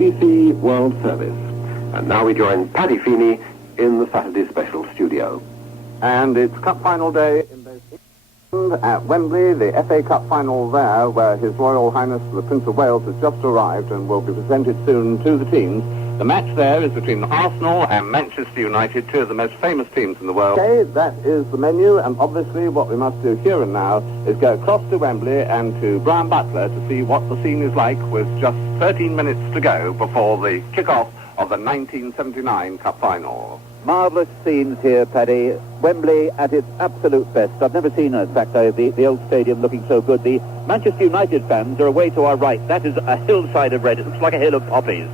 BBC World Service. And now we join Paddy Feeny in the Saturday Special studio. And it's Cup Final day in both England at Wembley, the FA Cup Final there, where His Royal Highness the Prince of Wales has just arrived and will be presented soon to the teams. The match there is between Arsenal and Manchester United, two of the most famous teams in the world. Okay, that is the menu, and obviously what we must do here and now is go across to Wembley and to Bryon Butler to see what the scene is like with just 13 minutes to go before the kick-off of the 1979 Cup Final. Marvellous scenes here, Paddy. Wembley at its absolute best. I've never seen, in fact, the old stadium looking so good. The Manchester United fans are away to our right. That is a hillside of red. It looks like a hill of poppies.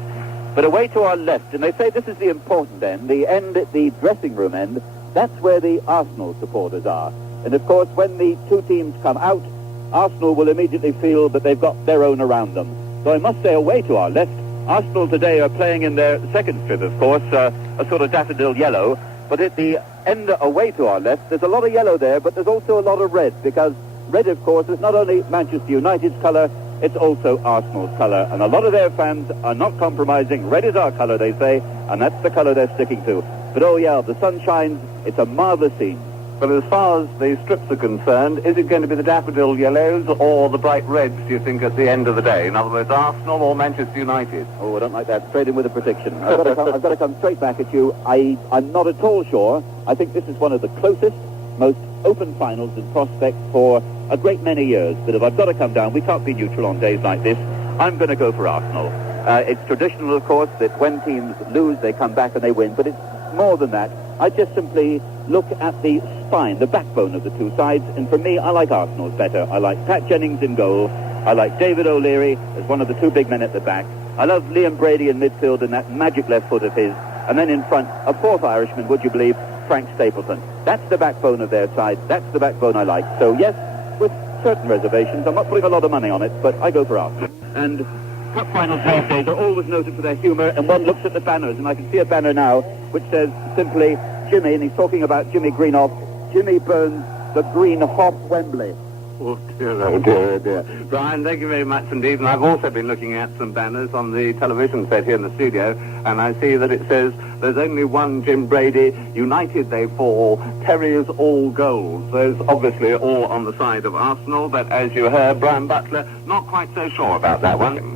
But away to our left, and they say this is the important end, the end at the dressing room end, that's where the Arsenal supporters are. And of course, when the two teams come out, Arsenal will immediately feel that they've got their own around them. So I must say, away to our left, Arsenal today are playing in their second strip, of course, a sort of daffodil yellow. But at the end away to our left, there's a lot of yellow there, but there's also a lot of red, because red, of course, is not only Manchester United's colour, it's also Arsenal's colour, and a lot of their fans are not compromising. Red is our colour, they say, and that's the colour they're sticking to. But oh yeah, the sun shines, it's a marvellous scene. But as far as the strips are concerned, is it going to be the daffodil yellows or the bright reds, do you think, at the end of the day? In other words, Arsenal or Manchester United? Oh, I don't like that. Straight in with a prediction. I've got to come straight back at you. I'm not at all sure. I think this is one of the closest, most open finals in prospect for a great many years. But if I've got to come down, we can't be neutral on days like this. I'm going to go for Arsenal. It's traditional, of course, that when teams lose, they come back and they win. But it's more than that. I just simply look at the spine, the backbone of the two sides, and for me, I like Arsenal's better. I like Pat Jennings in goal. I like David O'Leary as one of the two big men at the back. I love Liam Brady in midfield and that magic left foot of his. And then in front, a fourth Irishman, would you believe, Frank Stapleton. That's the backbone of their side. That's the backbone I like. So yes, with certain reservations, I'm not putting a lot of money on it, but I go for Arsenal. And Cup finals these days are always noted for their humour, and one looks at the banners, and I can see a banner now which says simply Jimmy, and he's talking about Jimmy Greenoff. Jimmy burns the Greenhoff Wembley. Oh dear, oh dear, oh dear. Bryon, thank you very much indeed. And I've also been looking at some banners on the television set here in the studio, and I see that it says there's only one Jim Brady, United they fall, Terriers all goals. Those obviously all on the side of Arsenal, but as you heard, Bryon Butler not quite so sure about that one.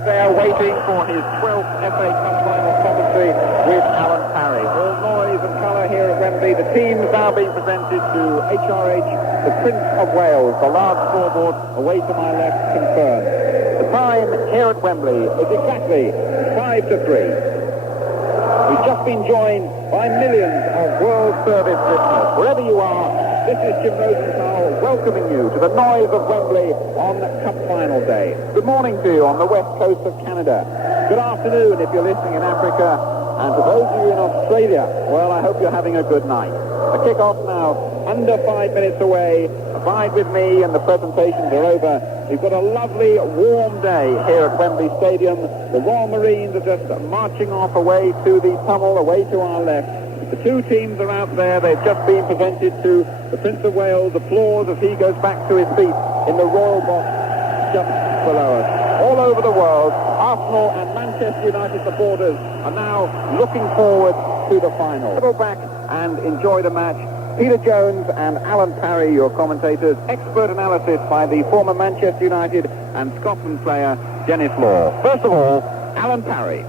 They're waiting for his 12th FA Cup final commentary with Alan Parry. All noise and colour here at Wembley. The teams now being presented to HRH, the Prince of Wales. The large scoreboard away to my left confirmed. The time here at Wembley is exactly 5 to 3. We've just been joined by millions of World Service listeners. Wherever you are, this is Jim Rosenthal welcoming you to the noise of Wembley on Cup Final Day. Good morning to you on the west coast of Canada. Good afternoon if you're listening in Africa. And to those of you in Australia, well, I hope you're having a good night. The kick-off now, under 5 minutes away. Abide with me and the presentations are over. We've got a lovely warm day here at Wembley Stadium. The Royal Marines are just marching off away to the tunnel, away to our left. The two teams are out there. They've just been presented to the Prince of Wales. Applause as he goes back to his seat in the Royal Box just below us. All over the world, Arsenal and Manchester United supporters are now looking forward to the final. Go back and enjoy the match. Peter Jones and Alan Parry, your commentators. Expert analysis by the former Manchester United and Scotland player Dennis Law. First of all, Alan Parry.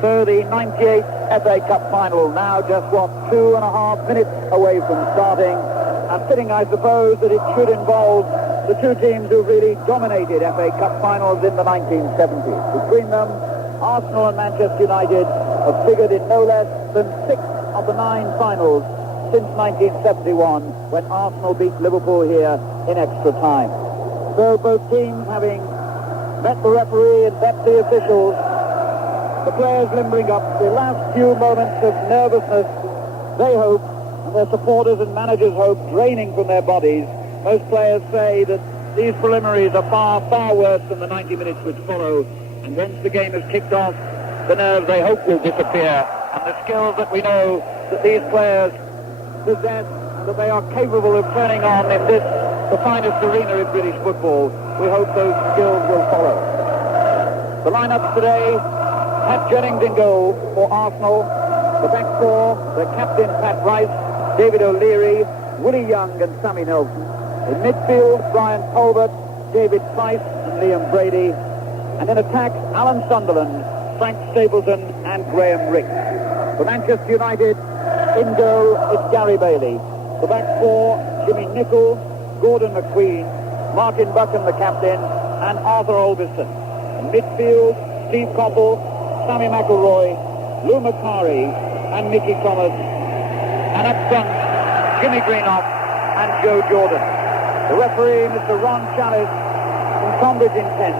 So the 98 FA Cup final now just, 2.5 minutes away from starting. I'm fitting, I suppose, that it should involve the two teams who really dominated FA Cup finals in the 1970s. Between them, Arsenal and Manchester United have figured in no less than 6 of the 9 finals since 1971, when Arsenal beat Liverpool here in extra time. So both teams having met the referee and met the officials, the players limbering up, the last few moments of nervousness, they hope, and their supporters and managers hope, draining from their bodies. Most players say that these preliminaries are far, far worse than the 90 minutes which follow. And once the game is kicked off, the nerves they hope will disappear. And the skills that we know that these players possess, that they are capable of turning on in this, the finest arena in British football, we hope those skills will follow. The lineups today: Pat Jennings in goal for Arsenal. The back four, the captain Pat Rice, David O'Leary, Willie Young and Sammy Nelson. In midfield, Brian Talbot, David Price and Liam Brady. And in attack, Alan Sunderland, Frank Stapleton and Graham Ricks. For Manchester United, in goal, it's Gary Bailey. The back four, Jimmy Nicholl, Gordon McQueen, Martin Buchan, the captain, and Arthur Olbiston. In midfield, Steve Coppell, Sammy McElroy, Lou Macari, and Mickey Thomas. And up front, Jimmy Greenough and Joe Jordan. The referee, Mr. Ron Chalice, from Tonbridge in Kent,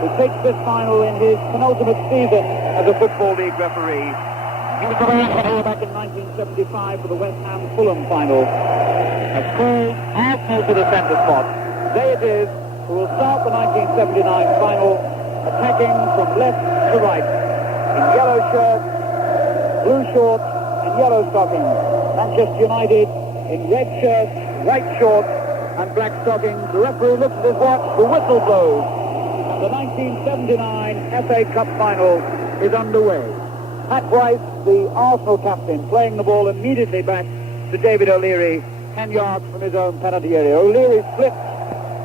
who takes this final in his penultimate season as a Football League referee. He was the last here back in 1975 for the West Ham Fulham final. Has called Arsenal to the centre spot. There it is, who will start the 1979 final, attacking from left to right, in yellow shirts, blue shorts, and yellow stockings. Manchester United in red shirts, white shorts, and black stockings. The referee looks at his watch, the whistle blows, and the 1979 FA Cup final is underway. Pat Rice, the Arsenal captain, playing the ball immediately back to David O'Leary, 10 yards from his own penalty area. O'Leary flips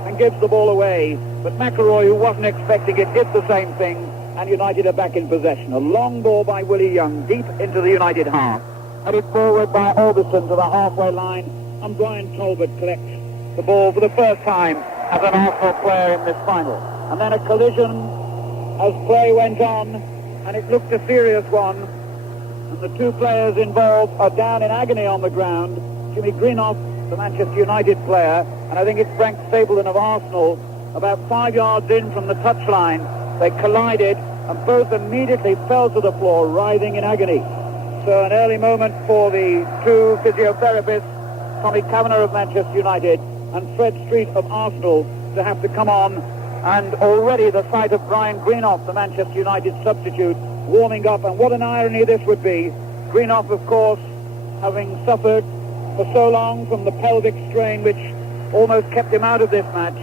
and gives the ball away, but McElroy, who wasn't expecting it, did the same thing, and United are back in possession. A long ball by Willie Young, deep into the United half. Headed forward by Orbison to the halfway line, and Brian Talbot collects the ball for the first time as an Arsenal player in this final. And then a collision as play went on, and it looked a serious one. And the two players involved are down in agony on the ground. Jimmy Greenough, the Manchester United player, and I think it's Frank Stapleton of Arsenal, about 5 yards in from the touchline. They collided, and both immediately fell to the floor, writhing in agony. So an early moment for the two physiotherapists, Tommy Kavanagh of Manchester United and Fred Street of Arsenal, to have to come on. And already the sight of Bryon Greenough, the Manchester United substitute, warming up. And what an irony this would be. Greenough, of course, having suffered for so long from the pelvic strain which almost kept him out of this match.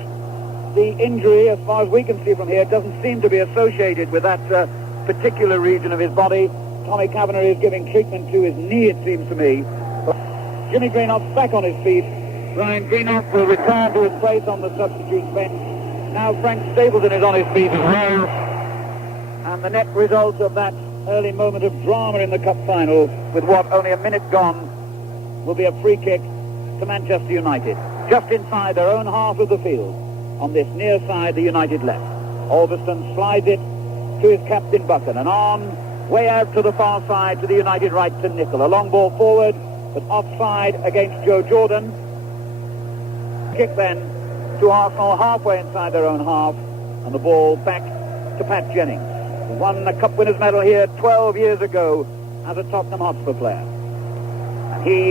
The injury, as far as we can see from here, doesn't seem to be associated with that particular region of his body. Tommy Kavanagh is giving treatment to his knee, it seems to me. But Jimmy Greenough's back on his feet. Bryon Greenough will return to his place on the substitute bench. Now Frank Stapleton is on his feet as well. And the net result of that early moment of drama in the cup final, with what, only a minute gone, will be a free kick to Manchester United, just inside their own half of the field. On this near side, the United left. Olbiston slides it to his captain Buchan, and on, way out to the far side, to the United right to Nicholl. A long ball forward, but offside against Joe Jordan. Kick then to Arsenal, halfway inside their own half, and the ball back to Pat Jennings, who won a Cup Winners' Medal here 12 years ago as a Tottenham Hotspur player. And he,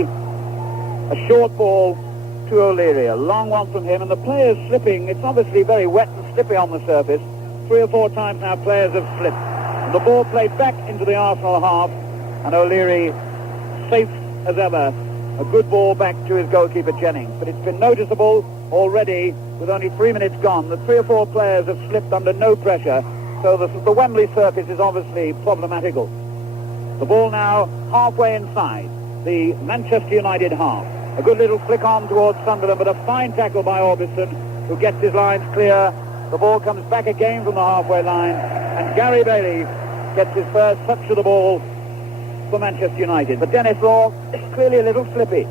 a short ball to O'Leary, a long one from him, and the players slipping. It's obviously very wet and slippy on the surface. 3 or 4 times now players have slipped. And the ball played back into the Arsenal half, and O'Leary, safe as ever, a good ball back to his goalkeeper Jennings. But it's been noticeable already, with only 3 minutes gone, that 3 or 4 players have slipped under no pressure, so the Wembley surface is obviously problematical. The ball now halfway inside the Manchester United half. A good little flick on towards Sunderland, but a fine tackle by Orbison, who gets his lines clear. The ball comes back again from the halfway line, and Gary Bailey gets his first touch of the ball for Manchester United. But Dennis Law is clearly a little slippy.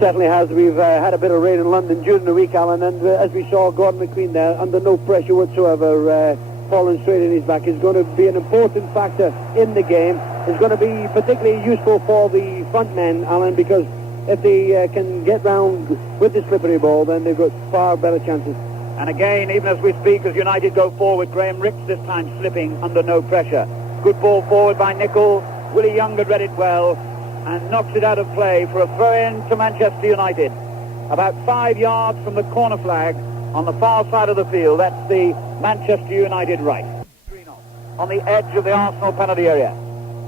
Certainly has. We've had a bit of rain in London during the week, Alan, and as we saw, Gordon McQueen there, under no pressure whatsoever, falling straight in his back, is going to be an important factor in the game. It's going to be particularly useful for the front men, Alan, because if they can get round with the slippery ball, then they've got far better chances. And again, even as we speak, as United go forward, Graham Ricks this time slipping under no pressure. Good ball forward by Nicholl. Willie Young had read it well and knocks it out of play for a throw-in to Manchester United. About 5 yards from the corner flag on the far side of the field. That's the Manchester United right. On the edge of the Arsenal penalty area.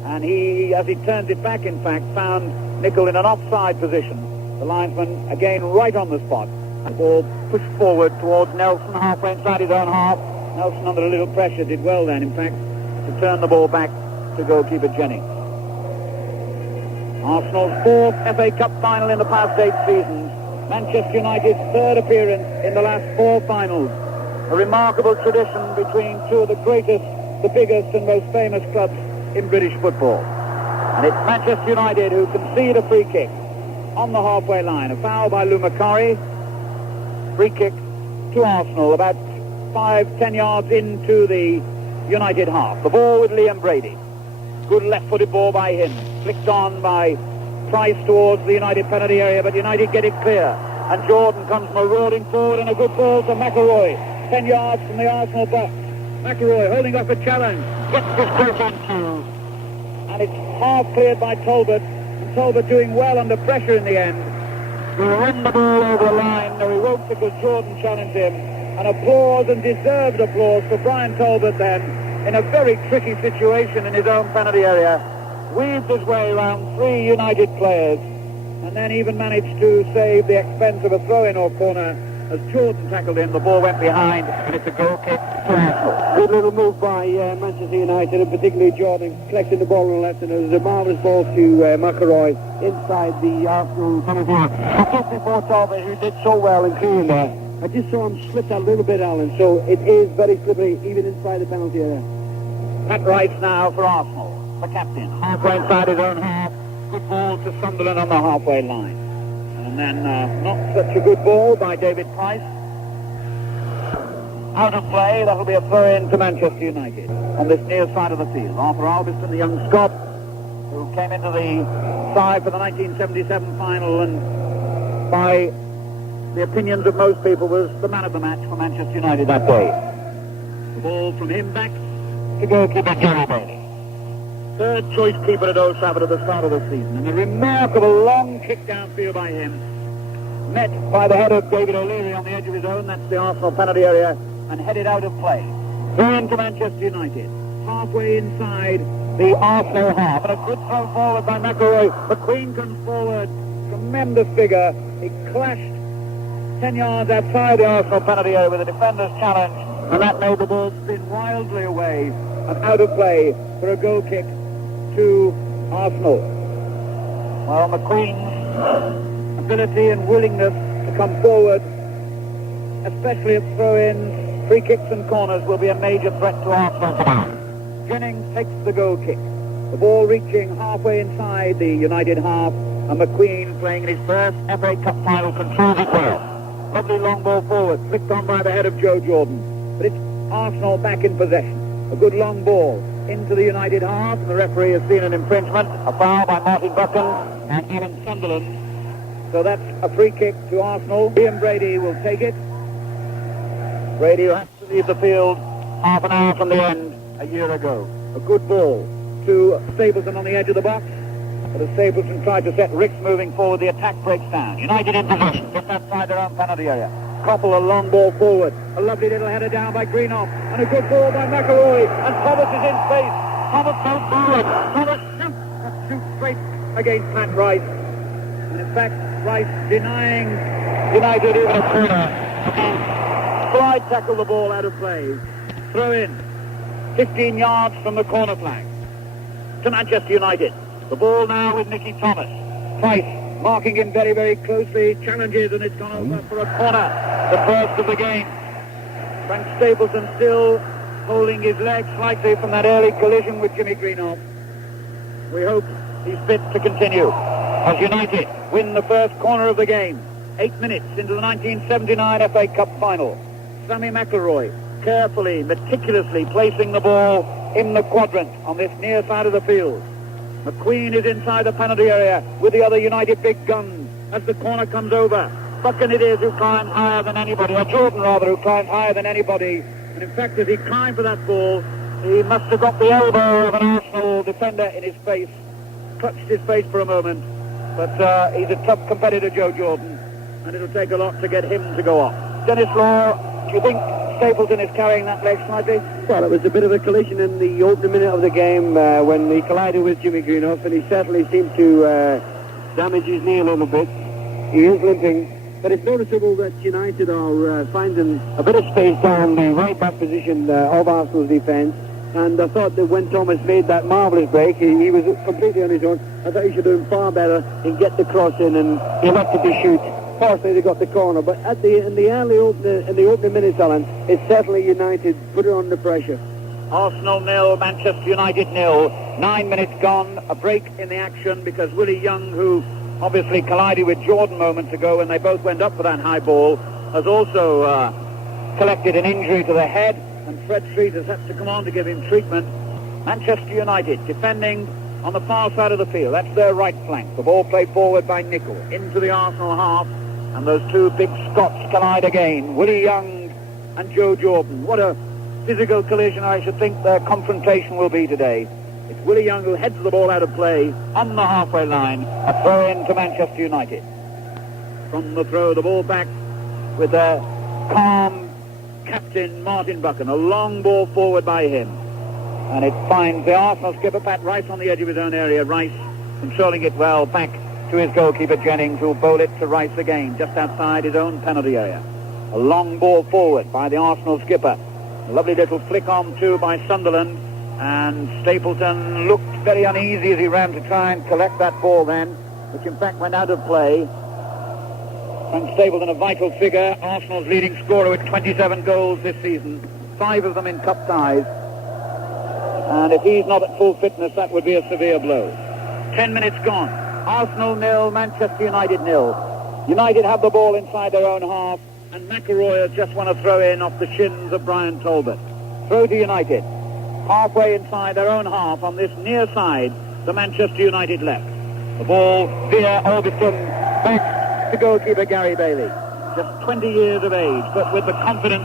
And he, as he turns it back, in fact, found Nicholl in an offside position. The linesman, again, right on the spot. The ball pushed forward towards Nelson, halfway inside his own half. Nelson, under a little pressure, did well then, in fact, to turn the ball back to goalkeeper Jennings. Arsenal's 4th FA Cup final in the past 8 seasons. Manchester United's 3rd appearance in the last 4 finals. A remarkable tradition between two of the greatest, the biggest and most famous clubs in British football. And it's Manchester United who concede a free kick on the halfway line. A foul by Lou Macari. Free kick to Arsenal about 5-10 yards into the United half. The ball with Liam Brady. Good left-footed ball by him. Flicked on by Price towards the United penalty area, but United get it clear. And Jordan comes marauding forward, and a good ball to McElroy. 10 yards from the Arsenal box. McElroy holding off a challenge. Gets his cross on two. And it's half cleared by Talbot. And Talbot doing well under pressure in the end. He ran the ball over the line. No, he won't because Jordan challenged him. And applause, and deserved applause, for Bryon Talbot then, in a very tricky situation in his own penalty area. Weaved his way around 3 United players, and then even managed to save the expense of a throw-in or corner. As Jordan tackled him, the ball went behind, and it's a goal kick to Arsenal. Good little move by Manchester United, and particularly Jordan collecting the ball on the left, and it was a marvellous ball to McElroy inside the Arsenal penalty area. Just before Talbot, who did so well in clearing there, I just saw him slip that little bit, Alan, so it is very slippery even inside the penalty area. Pat Rice now for Arsenal, the captain. Halfway inside his own half. Good ball to Sunderland on the halfway line. And then not such a good ball by David Price. Out of play, that'll be a throw-in to Manchester United on this near side of the field. Arthur Albiston, the young Scot, who came into the side for the 1977 final and by the opinions of most people was the man of the match for Manchester United that day. The ball from him back to goalkeeper Jerry Bailey. 3rd choice keeper at Old Trafford at the start of the season. And a remarkable long kick downfield by him. Met by the head of David O'Leary on the edge of his own. That's the Arsenal penalty area. And headed out of play. Throw into Manchester United. Halfway inside the Arsenal half. And a good throw forward by McElroy. McQueen comes forward. Tremendous figure. He clashed 10 yards outside the Arsenal penalty area with a defender's challenge. And that made the ball spin wildly away and out of play for a goal kick to Arsenal. Well, McQueen's ability and willingness to come forward, especially at throw-ins, free kicks and corners, will be a major threat to Arsenal. Jennings takes the goal kick. The ball reaching halfway inside the United half, and McQueen, playing in his first FA Cup final, controls it well. Lovely long ball forward, flicked on by the head of Joe Jordan. But it's Arsenal back in possession. A good long ball into the United half, and the referee has seen an infringement. A foul by Martin Buchan and Alan Sunderland. So that's a free kick to Arsenal. Liam Brady will take it. Brady will have to leave the field half an hour from the end a year ago. A good ball to Stapleton on the edge of the box. But as Stapleton tried to set Ricks moving forward, the attack breaks down. United in possession, just outside their own penalty area. Koppel, a long ball forward. A lovely little header down by Greenough. And a good ball by McElroy. And Thomas is in space. Thomas goes forward. Thomas shoots straight against Pat Rice. And in fact, Rice denying United even a corner. Slide tackle the ball out of play. Throw in. 15 yards from the corner flag to Manchester United. The ball now with Nicky Thomas. Price marking him very, very closely. Challenges, and it's gone over for a corner. The first of the game. Frank Stapleton still holding his leg slightly from that early collision with Jimmy Greenough. We hope he's fit to continue as United win the first corner of the game. 8 minutes into the 1979 FA Cup final. Sammy McElroy carefully, meticulously placing the ball in the quadrant on this near side of the field. McQueen is inside the penalty area with the other United big guns as the corner comes over. Buchan it is who climbs higher than anybody, or Jordan rather, who climbs higher than anybody. And in fact, as he climbed for that ball, he must have got the elbow of an Arsenal defender in his face, clutched his face for a moment. But he's a tough competitor, Joe Jordan, and it'll take a lot to get him to go off. Dennis Law, do you think Stapleton is carrying that leg slightly? Well, it was a bit of a collision in the opening minute of the game when he collided with Jimmy Greenough, and he certainly seemed to damage his knee a little bit. He is limping, but it's noticeable that United are finding a bit of space down the right-back position of Arsenal's defence. And I thought that when Thomas made that marvellous break, he was completely on his own. I thought he should have done far better and get the cross in, and he elected to shoot. Fortunately, they got the corner. But in the opening minutes, Alan, it's certainly United put it under pressure. Arsenal 0, Manchester United 0. 9 minutes gone. A break in the action because Willie Young, who obviously collided with Jordan moments ago when they both went up for that high ball, has also collected an injury to the head. And Fred Street has had to come on to give him treatment. Manchester United defending on the far side of the field. That's their right flank. The ball played forward by Nicol into the Arsenal half. And those two big Scots collide again. Willie Young and Joe Jordan. What a physical collision I should think their confrontation will be today. It's Willie Young who heads the ball out of play on the halfway line. A throw in to Manchester United. From the throw, the ball back with a calm captain Martin Buchan. A long ball forward by him. And it finds the Arsenal skipper Pat Rice on the edge of his own area. Rice controlling it well back to his goalkeeper Jennings, who'll bowl it to Rice again, just outside his own penalty area. A long ball forward by the Arsenal skipper. A lovely little flick on too by Sunderland. And Stapleton looked very uneasy as he ran to try and collect that ball then, which in fact went out of play. Frank Stapleton, a vital figure, Arsenal's leading scorer with 27 goals this season, 5 of them in cup ties. And if he's not at full fitness, that would be a severe blow. 10 minutes gone. Arsenal 0, Manchester United 0. United have the ball inside their own half, and McElroy has just won a throw-in off the shins of Bryon Talbot. Throw to United. Halfway inside their own half on this near side, the Manchester United left. The ball via Augustin back to goalkeeper Gary Bailey. Just 20 years of age, but with the confidence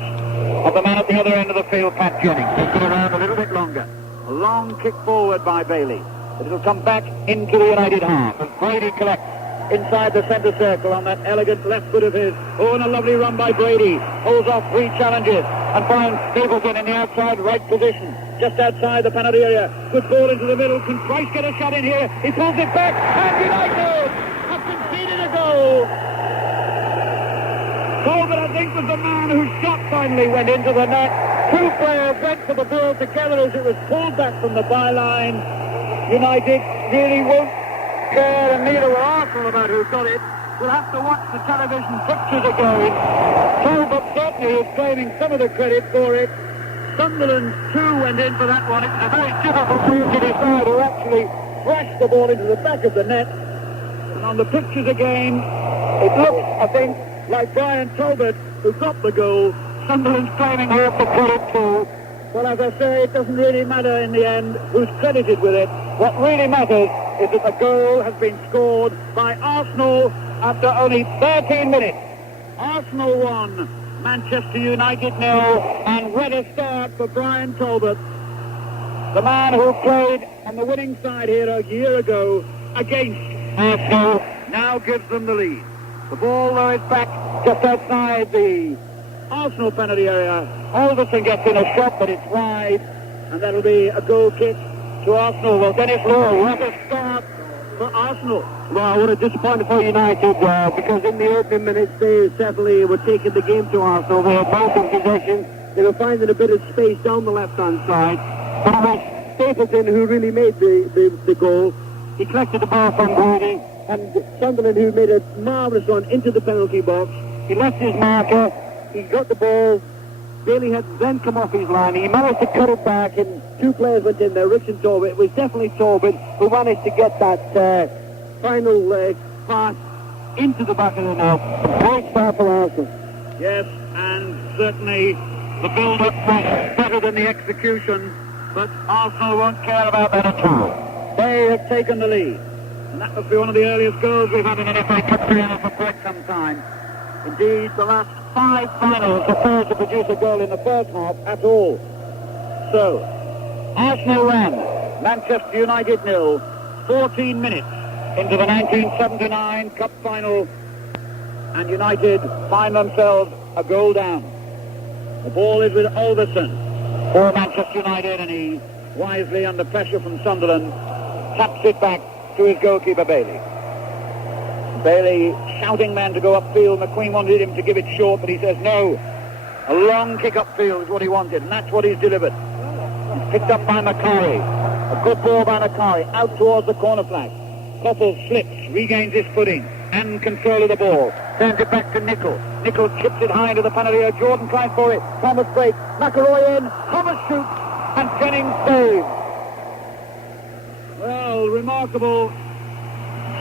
of the man at the other end of the field, Pat Jennings. He's been around a little bit longer. A long kick forward by Bailey. But it'll come back into the United half as Brady collects inside the centre circle on that elegant left foot of his. Oh, and a lovely run by Brady. Holds off 3 challenges and finds Stapleton in the outside right position, just outside the penalty area. Good ball into the middle. Can Price get a shot in here? He pulls it back, and United have conceded a goal. Talbot, I think, was the man whose shot finally went into the net. 2 players went for the ball together as it was pulled back from the byline. United really won't care, and neither will Arsenal, about who got it. We'll have to watch the television pictures again. Talbot certainly is claiming some of the credit for it. Sunderland too went in for that one. It was a very difficult move to decide who actually thrashed the ball into the back of the net. And on the pictures again, it looks, I think, like Bryon Talbot who got the goal. Sunderland's claiming half the credit too. Well, as I say, it doesn't really matter in the end who's credited with it. What really matters is that the goal has been scored by Arsenal after only 13 minutes. Arsenal 1, Manchester United 0, and what a start for Bryon Talbot, the man who played on the winning side here a year ago against Arsenal, now gives them the lead. The ball, though, is back just outside the Arsenal penalty area. Alderson gets in a shot, but it's wide, and that'll be a goal kick to Arsenal. Well, Dennis Law, what a start for Arsenal. Well, what a disappointment for United, because in the opening minutes they certainly were taking the game to Arsenal. They were both in possession. They were finding a bit of space down the left-hand side. But it was Stapleton who really made the goal. He collected the ball from Brady, and Sunderland, who made a marvellous run into the penalty box. He left his marker. He got the ball. Bailey had then come off his line. He managed to cut it back, and 2 players went in there, Rich and Talbot. It was definitely Talbot who managed to get that final pass into the back of the net. Great start for Arsenal. Yes, and certainly the build-up was better than the execution, but Arsenal won't care about that at all. They have taken the lead, and that must be one of the earliest goals we've had in an FA Cup final for quite some time. Indeed, the last 5 finals have failed to produce a goal in the first half at all. So, Arsenal 1, Manchester United 0, 14 minutes into the 1979 Cup final, and United find themselves a goal down. The ball is with Alderson for Manchester United, and he wisely, under pressure from Sunderland, taps it back to his goalkeeper Bailey. Bailey shouting men to go upfield. McQueen wanted him to give it short, but he says no. A long kick upfield is what he wanted, and that's what he's delivered. He's picked up by Macari. A good ball by Macari, out towards the corner flag. Koppel slips, regains his footing, and control of the ball. Turns it back to Nicol. Nicol chips it high into the penalty area. Jordan tries for it. Thomas breaks. McElroy in. Thomas shoots. And Jennings saves. Well, remarkable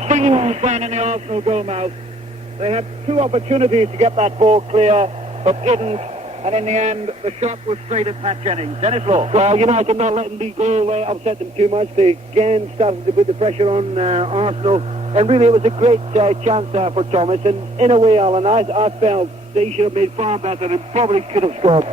stinging fan in the Arsenal goalmouth. They had two opportunities to get that ball clear, but didn't. And in the end, the shot was straight at Pat Jennings. Dennis Law. Well, United not letting the goal upset them too much. They again started to put the pressure on Arsenal. And really, it was a great chance there for Thomas. And in a way, Alan, I felt they should have made far better and probably could have scored.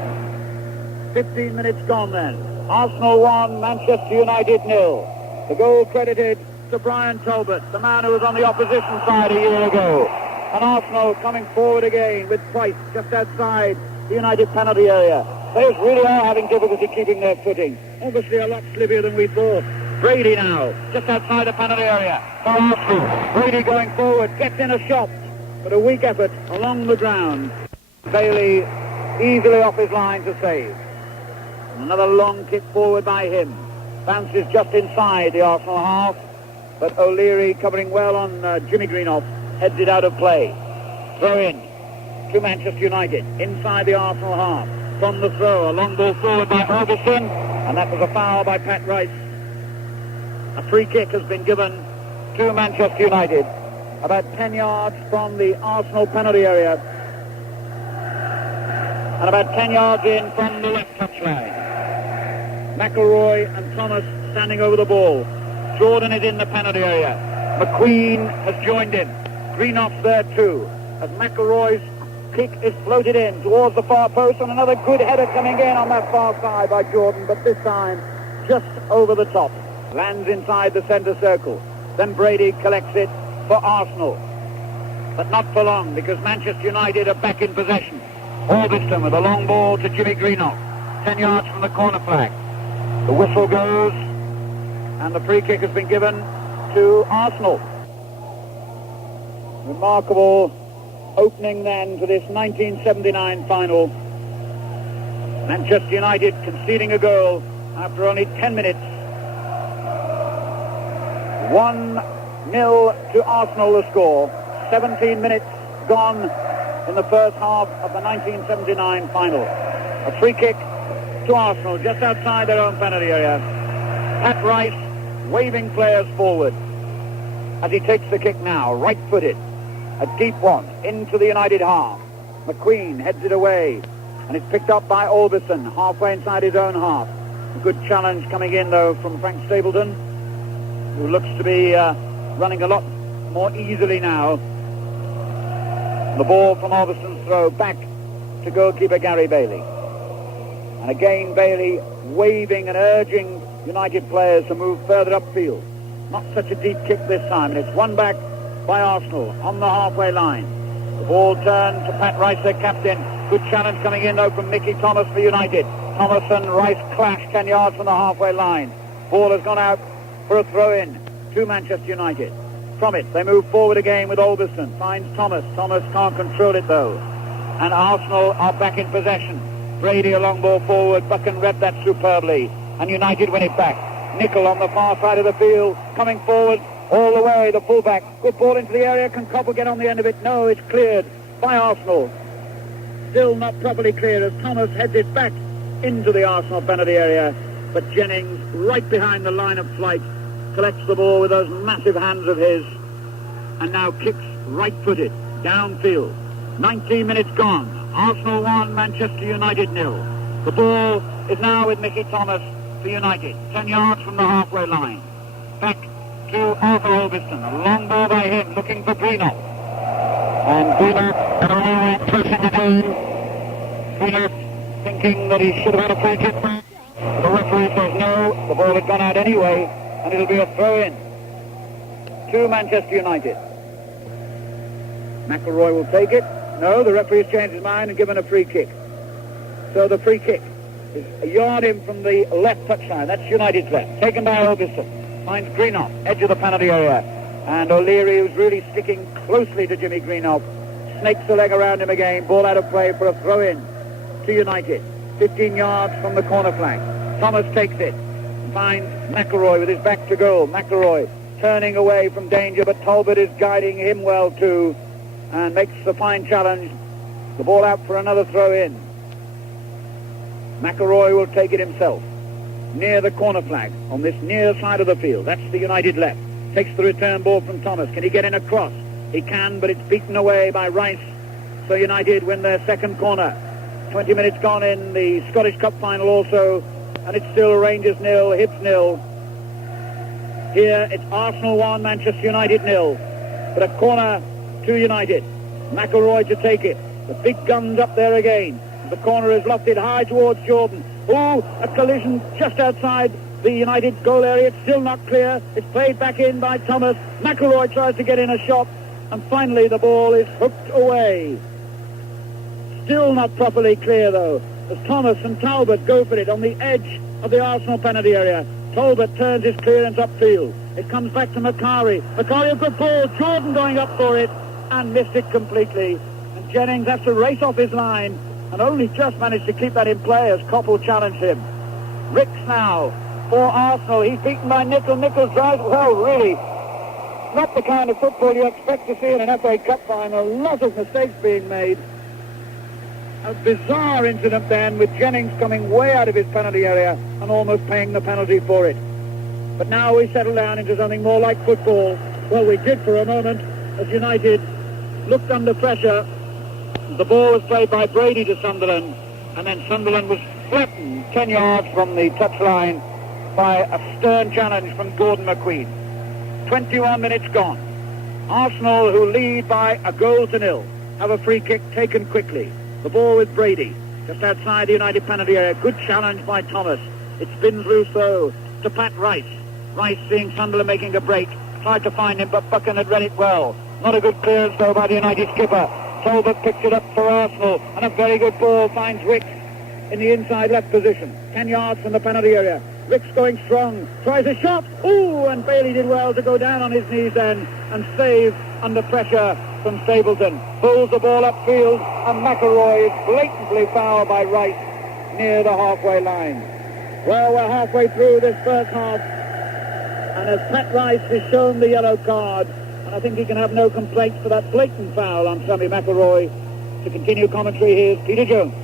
15 minutes gone then. Arsenal 1, Manchester United 0. The goal credited to Brian Talbot, the man who was on the opposition side a year ago. And Arsenal coming forward again with Price just outside the United penalty area. They really are having difficulty keeping their footing. Obviously a lot slippier than we thought. Brady now, just outside the penalty area for Arsenal. Brady going forward, gets in a shot, but a weak effort along the ground. Bailey easily off his line to save. Another long kick forward by him. Bounces just inside the Arsenal half, but O'Leary covering well on Jimmy Greenoff, heads it out of play. Throw in to Manchester United, inside the Arsenal half. From the throw, a long ball forward by Orbison, and that was a foul by Pat Rice. A free kick has been given to Manchester United, about 10 yards from the Arsenal penalty area, and about 10 yards in from the left touchline. McElroy and Thomas standing over the ball. Jordan is in the penalty area. McQueen has joined in. Greenoff's there too, as McElroy's kick is floated in towards the far post, and another good header coming in on that far side by Jordan, but this time just over the top. Lands inside the centre circle. Then Brady collects it for Arsenal. But not for long, because Manchester United are back in possession. Orbison with a long ball to Jimmy Greenoff, 10 yards from the corner flag. The whistle goes, and the free kick has been given to Arsenal. Remarkable opening then to this 1979 final. Manchester United conceding a goal after only 10 minutes. 1-0 to Arsenal the score. 17 minutes gone in the first half of the 1979 final. A free kick to Arsenal just outside their own penalty area. Pat Rice waving players forward as he takes the kick now, right-footed. A deep one into the United half. McQueen heads it away, and it's picked up by Orbison halfway inside his own half. A good challenge coming in though from Frank Stapleton, who looks to be running a lot more easily now. The ball from Orbison's throw back to goalkeeper Gary Bailey. And again Bailey waving and urging United players to move further upfield. Not such a deep kick this time, and it's won back by Arsenal on the halfway line. The ball turned to Pat Rice, their captain. Good challenge coming in though from Mickey Thomas for United. Thomas and Rice clash 10 yards from the halfway line. Ball has gone out for a throw-in to Manchester United. From it, they move forward again with Orbison. Finds Thomas. Thomas can't control it though. And Arsenal are back in possession. Brady a long ball forward. Buchan read that superbly. And United win it back. Nicol on the far side of the field, coming forward all the way, the fullback. Good ball into the area. Can Koppel get on the end of it? No, it's cleared by Arsenal. Still not properly cleared as Thomas heads it back into the Arsenal penalty area. But Jennings, right behind the line of flight, collects the ball with those massive hands of his and now kicks right-footed downfield. 19 minutes gone. Arsenal 1, Manchester United 0. The ball is now with Mickey Thomas for United, 10 yards from the halfway line. Back to Arthur Orbison. A long ball by him, looking for Greenoff. And Greenoff and O'Leary pressing the game. Greenoff thinking that he should have had a free kick. The referee says no, the ball had gone out anyway, and it'll be a throw-in to Manchester United. McElroy will take it. No, the referee has changed his mind and given a free kick. So the free kick is a yard in from the left touchline. That's United's left. Taken by Orbison. Finds Greenoff, edge of the penalty area. And O'Leary, who's really sticking closely to Jimmy Greenough, snakes the leg around him again. Ball out of play for a throw-in to United. 15 yards from the corner flag. Thomas takes it. Finds McElroy with his back to goal. McElroy turning away from danger, but Talbot is guiding him well too, and makes the fine challenge. The ball out for another throw-in. McElroy will take it himself. Near the corner flag, on this near side of the field. That's the United left. Takes the return ball from Thomas. Can he get in a cross? He can, but it's beaten away by Rice. So United win their second corner. 20 minutes gone in the Scottish Cup final also, and it's still Rangers 0, Hibs 0. Here it's Arsenal 1, Manchester United 0. But a corner to United. McElroy to take it. The big guns up there again. The corner is lofted high towards Jordan. Oh, a collision just outside the United goal area. It's still not clear. It's played back in by Thomas. McElroy tries to get in a shot, and finally the ball is hooked away. Still not properly clear though, as Thomas and Talbot go for it on the edge of the Arsenal penalty area. Talbot turns his clearance upfield. It comes back to Macari. Macari a good ball. Jordan going up for it and missed it completely. And Jennings has to race off his line and only just managed to keep that in play as Koppel challenged him. Ricks now for Arsenal. He's beaten by Nicholl. Nicholl drives well, really. Not the kind of football you expect to see in an FA Cup final. A lot of mistakes being made. A bizarre incident then, with Jennings coming way out of his penalty area and almost paying the penalty for it. But now we settle down into something more like football. Well, we did for a moment, as United looked under pressure. The ball was played by Brady to Sunderland, and then Sunderland was flattened 10 yards from the touchline by a stern challenge from Gordon McQueen. 21 minutes gone. Arsenal, who lead by a goal to nil, have a free kick taken quickly. The ball with Brady, just outside the United penalty area. Good challenge by Thomas. It spins loose though to Pat Rice. Rice, seeing Sunderland making a break, tried to find him, but Buchan had read it well. Not a good clearance though by the United skipper. Talbot picks it up for Arsenal, and a very good ball finds Ricks in the inside left position. 10 yards from the penalty area. Ricks going strong, tries a shot. Ooh, and Bailey did well to go down on his knees then and save under pressure from Stapleton. Pulls the ball upfield, and McElroy is blatantly fouled by Rice near the halfway line. Well, we're halfway through this first half, and as Pat Rice is shown the yellow card, and I think he can have no complaints for that blatant foul on Sammy McElroy. To continue commentary, here's Peter Jones.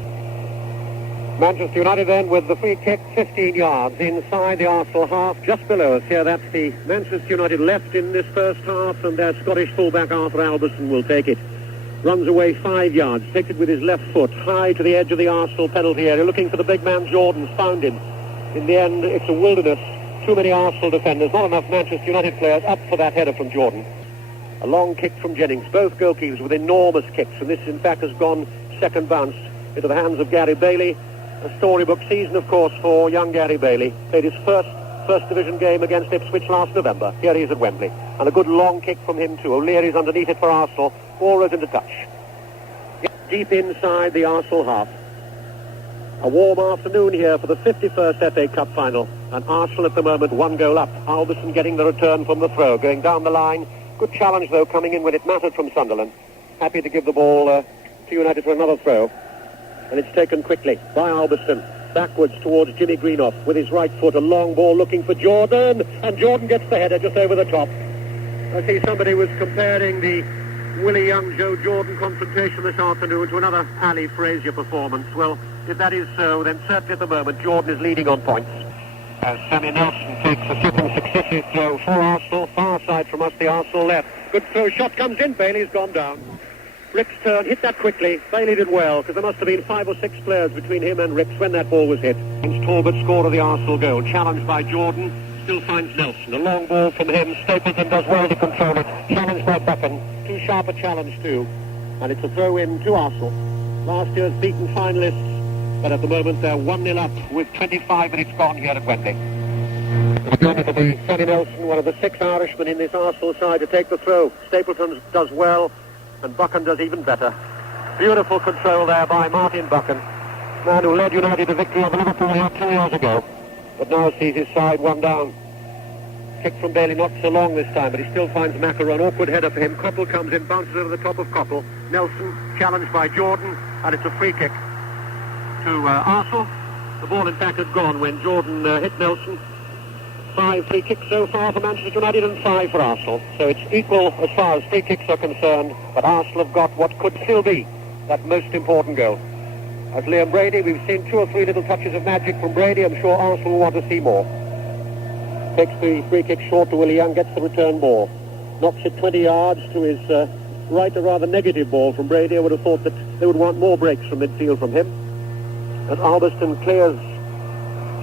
Manchester United then with the free kick 15 yards inside the Arsenal half, just below us here. That's the Manchester United left in this first half, and their Scottish fullback Arthur Alberson will take it. Runs away 5 yards, takes it with his left foot high to the edge of the Arsenal penalty area, looking for the big man Jordan. Found him. In the end, it's a wilderness. Too many Arsenal defenders, not enough Manchester United players up for that header from Jordan. A long kick from Jennings. Both goalkeepers with enormous kicks, and this in fact has gone second bounce into the hands of Gary Bailey. A storybook season, of course, for young Gary Bailey. Played his first division game against Ipswich last November. Here he is at Wembley. And a good long kick from him too. O'Leary's underneath it for Arsenal. Ball into touch. Deep inside the Arsenal half. A warm afternoon here for the 51st FA Cup final. And Arsenal at the moment 1 goal up. Alberson getting the return from the throw. Going down the line. Good challenge though, coming in when it mattered from Sunderland. Happy to give the ball to United for another throw. And it's taken quickly by Alberson. Backwards towards Jimmy Greenoff with his right foot. A long ball looking for Jordan. And Jordan gets the header just over the top. I see somebody was comparing the Willie Young-Joe Jordan confrontation this afternoon to another Ali Frazier performance. Well, if that is so, then certainly at the moment Jordan is leading on points. As Sammy Nelson takes a second successive throw for Arsenal. Far side from us, the Arsenal left. Good throw, shot comes in. Bailey's gone down. Rick's turn, hit that quickly. Bailey did well, because there must have been 5 or 6 players between him and Ricks when that ball was hit. It's Talbot scored of the Arsenal goal. Challenged by Jordan, still finds Nelson. A long ball from him. Stapleton does well to control it. Challenged by Buchan. Too sharp a challenge too. And it's a throw-in to Arsenal. Last year's beaten finalists, but at the moment they're 1-0 up with 25 minutes gone here at Wembley. It's going to be Sonny Nelson, one of the 6 Irishmen in this Arsenal side, to take the throw. Stapleton does well, and Buchan does even better. Beautiful control there by Martin Buchan, man who led United to victory over Liverpool 2 years ago, but now sees his side 1 down. kick from Bailey, not so long this time, but he still finds McElroy. An awkward header for him. Coppell comes in, bounces over the top of Coppell. Nelson challenged by Jordan, and it's a free kick to Arsenal. The ball, in fact, had gone when Jordan hit Nelson. 5 free kicks so far for Manchester United and 5 for Arsenal. So it's equal as far as free kicks are concerned, but Arsenal have got what could still be that most important goal. As Liam Brady, we've seen 2 or 3 little touches of magic from Brady. I'm sure Arsenal will want to see more. Takes the free kick short to Willie Young, gets the return ball. Knocks it 20 yards to his right, a rather negative ball from Brady. I would have thought that they would want more breaks from midfield from him. And Alberston clears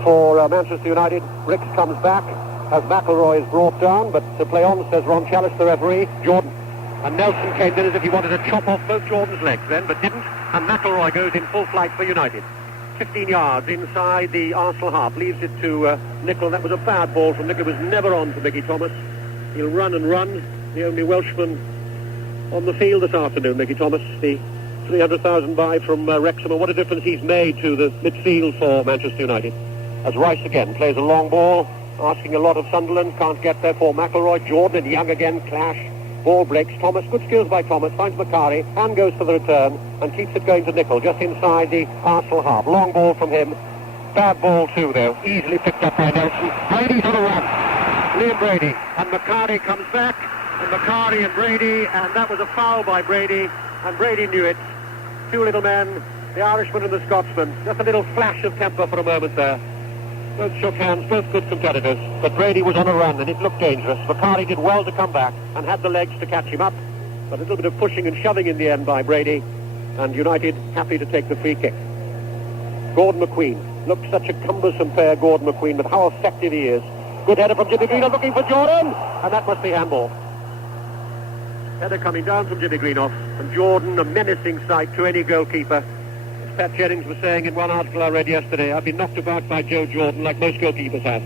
for Manchester United. Ricks comes back as McElroy is brought down, but to play on, says Ron Challis, the referee. Jordan. And Nelson came in as if he wanted to chop off both Jordan's legs then, but didn't. And McElroy goes in full flight for United. 15 yards inside the Arsenal half, leaves it to Nicol. That was a bad ball from Nicol. It was never on for Mickey Thomas. He'll run and run. The only Welshman on the field this afternoon, Mickey Thomas, the 300,000 buy from Wrexham. And what a difference he's made to the midfield for Manchester United. As Rice again plays a long ball, asking a lot of Sunderland. Can't get there for McElroy. Jordan and Young again clash. Ball breaks. Thomas, good skills by Thomas, finds Macari and goes for the return and keeps it going to Nicol just inside the Arsenal half. Long ball from him. Bad ball too, though. Easily picked up by Nelson. Brady's on the run. Liam Brady. And Macari comes back. And Macari and Brady. And that was a foul by Brady. And Brady knew it. 2 little men, the Irishman and the Scotsman. Just a little flash of temper for a moment there. Both shook hands, both good competitors, but Brady was on a run and it looked dangerous. Macari did well to come back and had the legs to catch him up, but a little bit of pushing and shoving in the end by Brady, and United happy to take the free kick. Gordon McQueen, looked such a cumbersome pair, Gordon McQueen, but how effective he is. Good header from Jimmy Greenough, looking for Jordan, and that must be handball. Header coming down from Jimmy Greenough, and Jordan, a menacing sight to any goalkeeper. Pat Jennings was saying in one article I read yesterday, I've been knocked about by Joe Jordan like most goalkeepers have.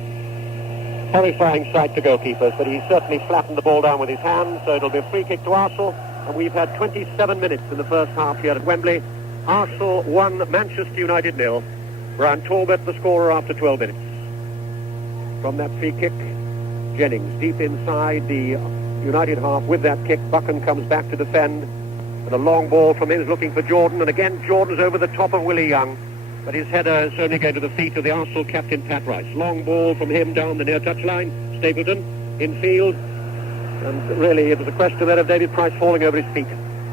Horrifying sight to goalkeepers, but he certainly flattened the ball down with his hands, so it'll be a free kick to Arsenal, and we've had 27 minutes in the first half here at Wembley. Arsenal 1, Manchester United 0. Bryon Talbot the scorer after 12 minutes. From that free kick, Jennings deep inside the United half with that kick. Buchan comes back to defend. And a long ball from him is looking for Jordan, and again Jordan's over the top of Willie Young, but his header is only going to the feet of the Arsenal captain Pat Rice. Long ball from him down the near touchline. Stapleton infield, and really it was a question there of David Price falling over his feet.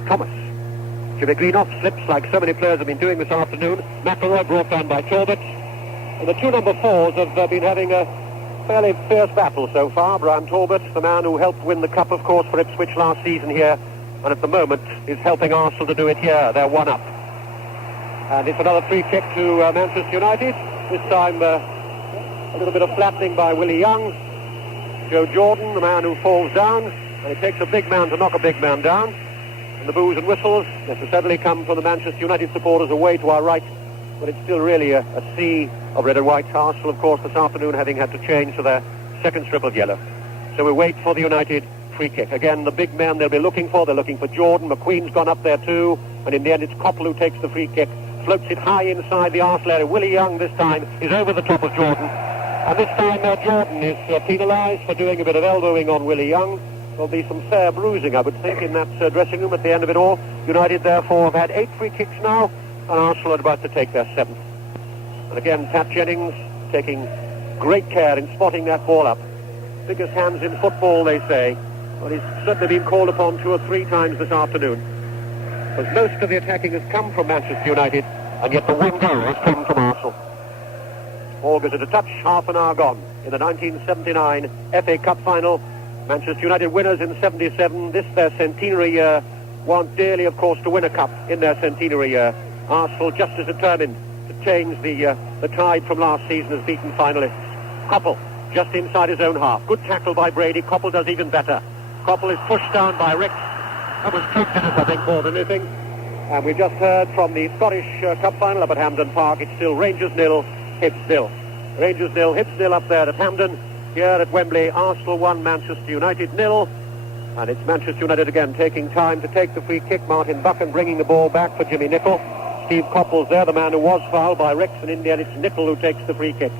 Thomas. Jimmy Greenough slips like so many players have been doing this afternoon. McElroy brought down by Talbot, and the 2 number 4s have been having a fairly fierce battle so far. Bryon Talbot, the man who helped win the cup, of course, for Ipswich last season here, and at the moment is helping Arsenal to do it here. They're 1 up. And it's another free kick to Manchester United. This time a little bit of flattening by Willie Young. Joe Jordan, the man who falls down. And it takes a big man to knock a big man down. And the boos and whistles necessarily come from the Manchester United supporters away to our right. But it's still really a sea of red and white. Arsenal, of course, this afternoon having had to change to their second strip of yellow. So we wait for the United free kick. Again, the big man they'll be looking for. They're looking for Jordan. McQueen's gone up there too. And in the end, it's Coppell who takes the free kick. Floats it high inside the Arsenal area. Willie Young this time is over the top of Jordan. And this time Jordan is penalised for doing a bit of elbowing on Willie Young. There'll be some fair bruising, I would think, in that dressing room at the end of it all. United, therefore, have had 8 free kicks now, and Arsenal are about to take their 7th. And again, Pat Jennings taking great care in spotting that ball up. Biggest hands in football, they say. Well, he's certainly been called upon 2 or 3 times this afternoon. Because most of the attacking has come from Manchester United, and yet the 1 goal has come from Arsenal. Ball goes into touch, half an hour gone. In the 1979 FA Cup final, Manchester United winners in 77. This their centenary year. Want dearly, of course, to win a cup in their centenary year. Arsenal just as determined to change the tide from last season as beaten finalists. Coppell, just inside his own half. Good tackle by Brady. Coppell does even better. Coppell is pushed down by Ricks. That was true tennis, I think, more than anything. And we've just heard from the Scottish Cup final up at Hampden Park. It's still Rangers 0, Hibs 0. Rangers 0, Hibs 0 up there at Hampden. Here at Wembley, Arsenal 1, Manchester United 0. And it's Manchester United again taking time to take the free kick. Martin Buchan bringing the ball back for Jimmy Nicol. Steve Coppell's there, the man who was fouled by Ricks. And in the end, it's Nicol who takes the free kick.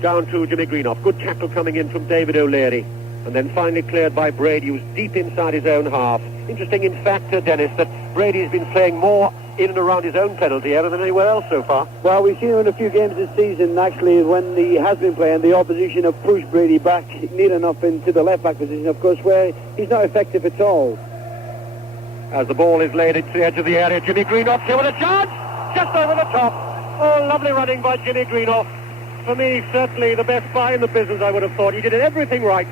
down to Jimmy Greenough. Good tackle coming in from David O'Leary. And then finally cleared by Brady, who's deep inside his own half. Interesting, in fact, Dennis, that Brady's been playing more in and around his own penalty area than anywhere else so far. Well, we've seen him in a few games this season, actually, when he has been playing, the opposition have pushed Brady back near enough into the left-back position, of course, where he's not effective at all. As the ball is laid into the edge of the area, Jimmy Greenoff here with a chance, just over the top. Oh, lovely running by Jimmy Greenoff. For me, certainly the best buy in the business, I would have thought. He did everything right.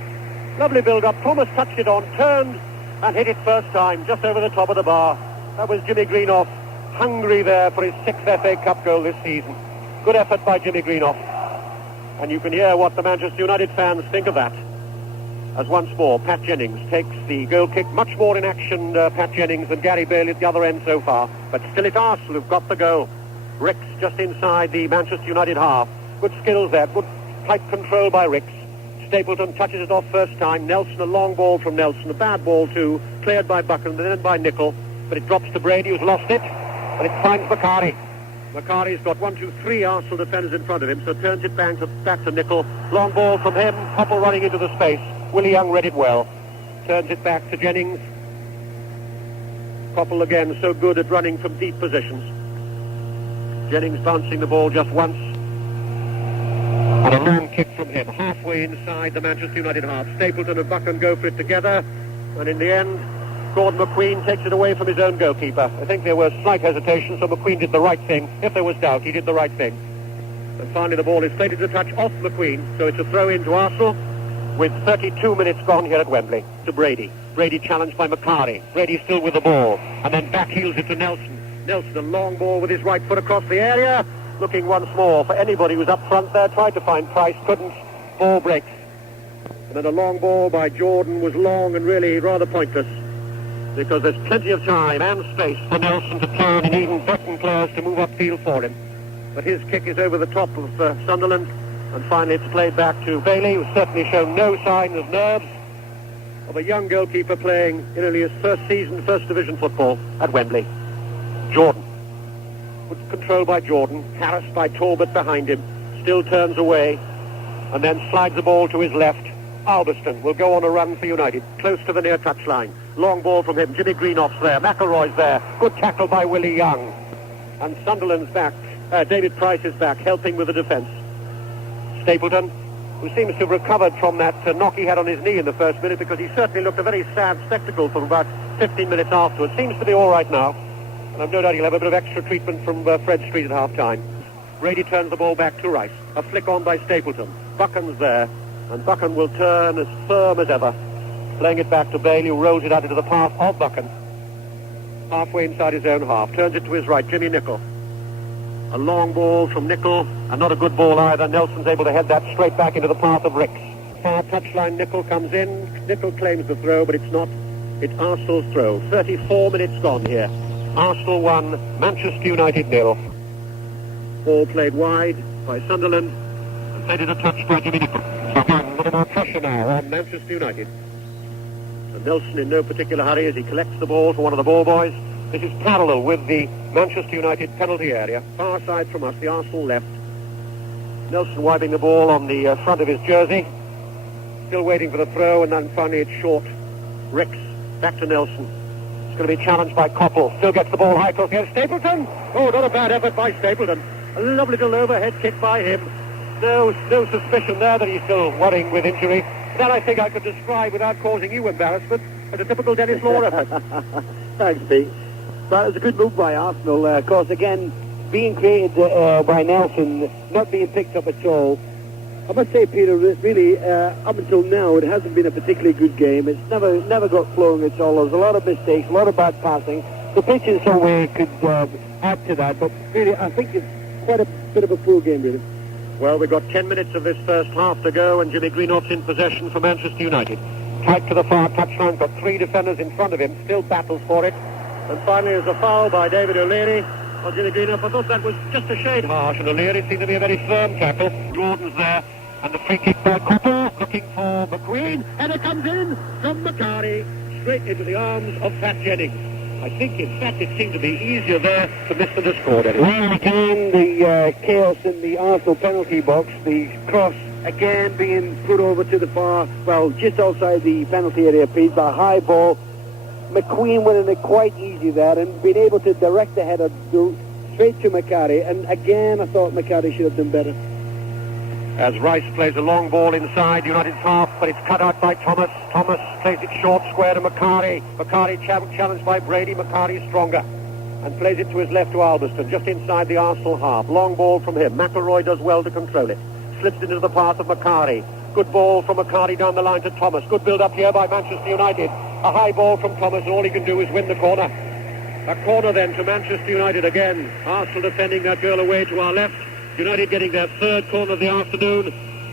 Lovely build-up. Thomas touched it on, turned, and hit it first time, just over the top of the bar. That was Jimmy Greenoff, hungry there for his 6th FA Cup goal this season. Good effort by Jimmy Greenoff. And you can hear what the Manchester United fans think of that. As once more, Pat Jennings takes the goal kick. Much more in action, Pat Jennings, than Gary Bailey at the other end so far. But still it's Arsenal who've got the goal. Ricks just inside the Manchester United half. Good skills there, good tight control by Ricks. Stapleton touches it off first time. Nelson, a long ball from Nelson. A bad ball too. Cleared by Buchan and then by Nicol. But it drops to Brady, who's lost it. And it finds Macari. Macari's got 1, 2, 3 Arsenal defenders in front of him, so turns it back to Nicol. Long ball from him. Koppel running into the space. Willie Young read it well. Turns it back to Jennings. Koppel again, so good at running from deep positions. Jennings bouncing the ball just once. And a long kick from him, halfway inside the Manchester United half. Stapleton and Buchan go for it together, and in the end, Gordon McQueen takes it away from his own goalkeeper. I think there was slight hesitation, so McQueen did the right thing. If there was doubt, he did the right thing. And finally, the ball is slated to touch off McQueen, so it's a throw in to Arsenal, with 32 minutes gone here at Wembley, to Brady. Brady challenged by Macari. Brady still with the ball, and then back heels it to Nelson. Nelson, a long ball with his right foot across the area. Looking once more for anybody who's up front there, tried to find Price, couldn't, ball breaks. And then a long ball by Jordan was long and really rather pointless, because there's plenty of time and space for Nelson to turn and even Burton players to move upfield for him. But his kick is over the top of Sunderland, and finally it's played back to Bailey, who's certainly shown no sign of nerves of a young goalkeeper playing in only his first season, First Division football at Wembley. Jordan. Good control by Jordan, harassed by Talbot behind him, still turns away, and then slides the ball to his left. Albiston will go on a run for United, close to the near touchline. Long ball from him, Jimmy Greenoff's there, McElroy's there, good tackle by Willie Young. And Sunderland's back, David Price is back, helping with the defence. Stapleton, who seems to have recovered from that knock he had on his knee in the first minute, because he certainly looked a very sad spectacle for about 15 minutes afterwards. Seems to be all right now. And I've no doubt he'll have a bit of extra treatment from Fred Street at half-time. Brady turns the ball back to Rice. A flick on by Stapleton. Buchan's there, and Buchan will turn as firm as ever. Playing it back to Bailey, who rolls it out into the path of Buchan. Halfway inside his own half. Turns it to his right, Jimmy Nicol. A long ball from Nicol, and not a good ball either. Nelson's able to head that straight back into the path of Ricks. Far touchline, Nicol comes in. Nicol claims the throw, but it's not. It's Arsenal's throw. 34 minutes gone here. Arsenal 1, Manchester United 0. Ball played wide by Sunderland, and headed a touch by Jimmy Nicol. A little more pressure now on Manchester United. And Nelson in no particular hurry as he collects the ball for one of the ball boys. This is parallel with the Manchester United penalty area, far side from us, the Arsenal left. Nelson wiping the ball on the front of his jersey, still waiting for the throw, and then finally it's short. Ricks, back to Nelson. It's going to be challenged by Koppel. Still gets the ball high across here. Stapleton! Oh, not a bad effort by Stapleton. A lovely little overhead kick by him. No suspicion there that he's still worrying with injury. That I think I could describe without causing you embarrassment as a typical Dennis Law effort. Thanks, Pete. But it was a good move by Arsenal. Of course, again, being created by Nelson, not being picked up at all. I must say, Peter, really, up until now, it hasn't been a particularly good game. It's never got flowing at all. There's a lot of mistakes, a lot of bad passing. The pitch in some way could add to that, but really, I think it's quite a bit of a poor game, really. Well, we've got 10 minutes of this first half to go, and Jimmy Greenoff's in possession for Manchester United. Tight to the far touchline, got 3 defenders in front of him, still battles for it. And finally, there's a foul by David O'Leary on Jimmy Greenoff. I thought that was just a shade harsh, and O'Leary seemed to be a very firm tackle. Jordan's there, and the free kick by Koppel, looking for McQueen, and it comes in from Macari, straight into the arms of Pat Jennings. I think, in fact, it seemed to be easier there to miss the discord. Well, again, the chaos in the Arsenal penalty box, the cross again being put over to the far, well, just outside the penalty area piece, by a high ball. McQueen winning it quite easy there and being able to direct the header straight to McCarry. And again, I thought McCarry should have done better. As Rice plays a long ball inside United's half, but it's cut out by Thomas. Thomas plays it short square to McCarry. McCarry challenged by Brady. McCarry stronger and plays it to his left to Albiston, just inside the Arsenal half. Long ball from him. McElroy does well to control it. Slips into the path of McCarry. Good ball from McCarry down the line to Thomas. Good build-up here by Manchester United. A high ball from Thomas, and all he can do is win the corner. A corner then to Manchester United again. Arsenal defending that goal away to our left. United getting their third corner of the afternoon.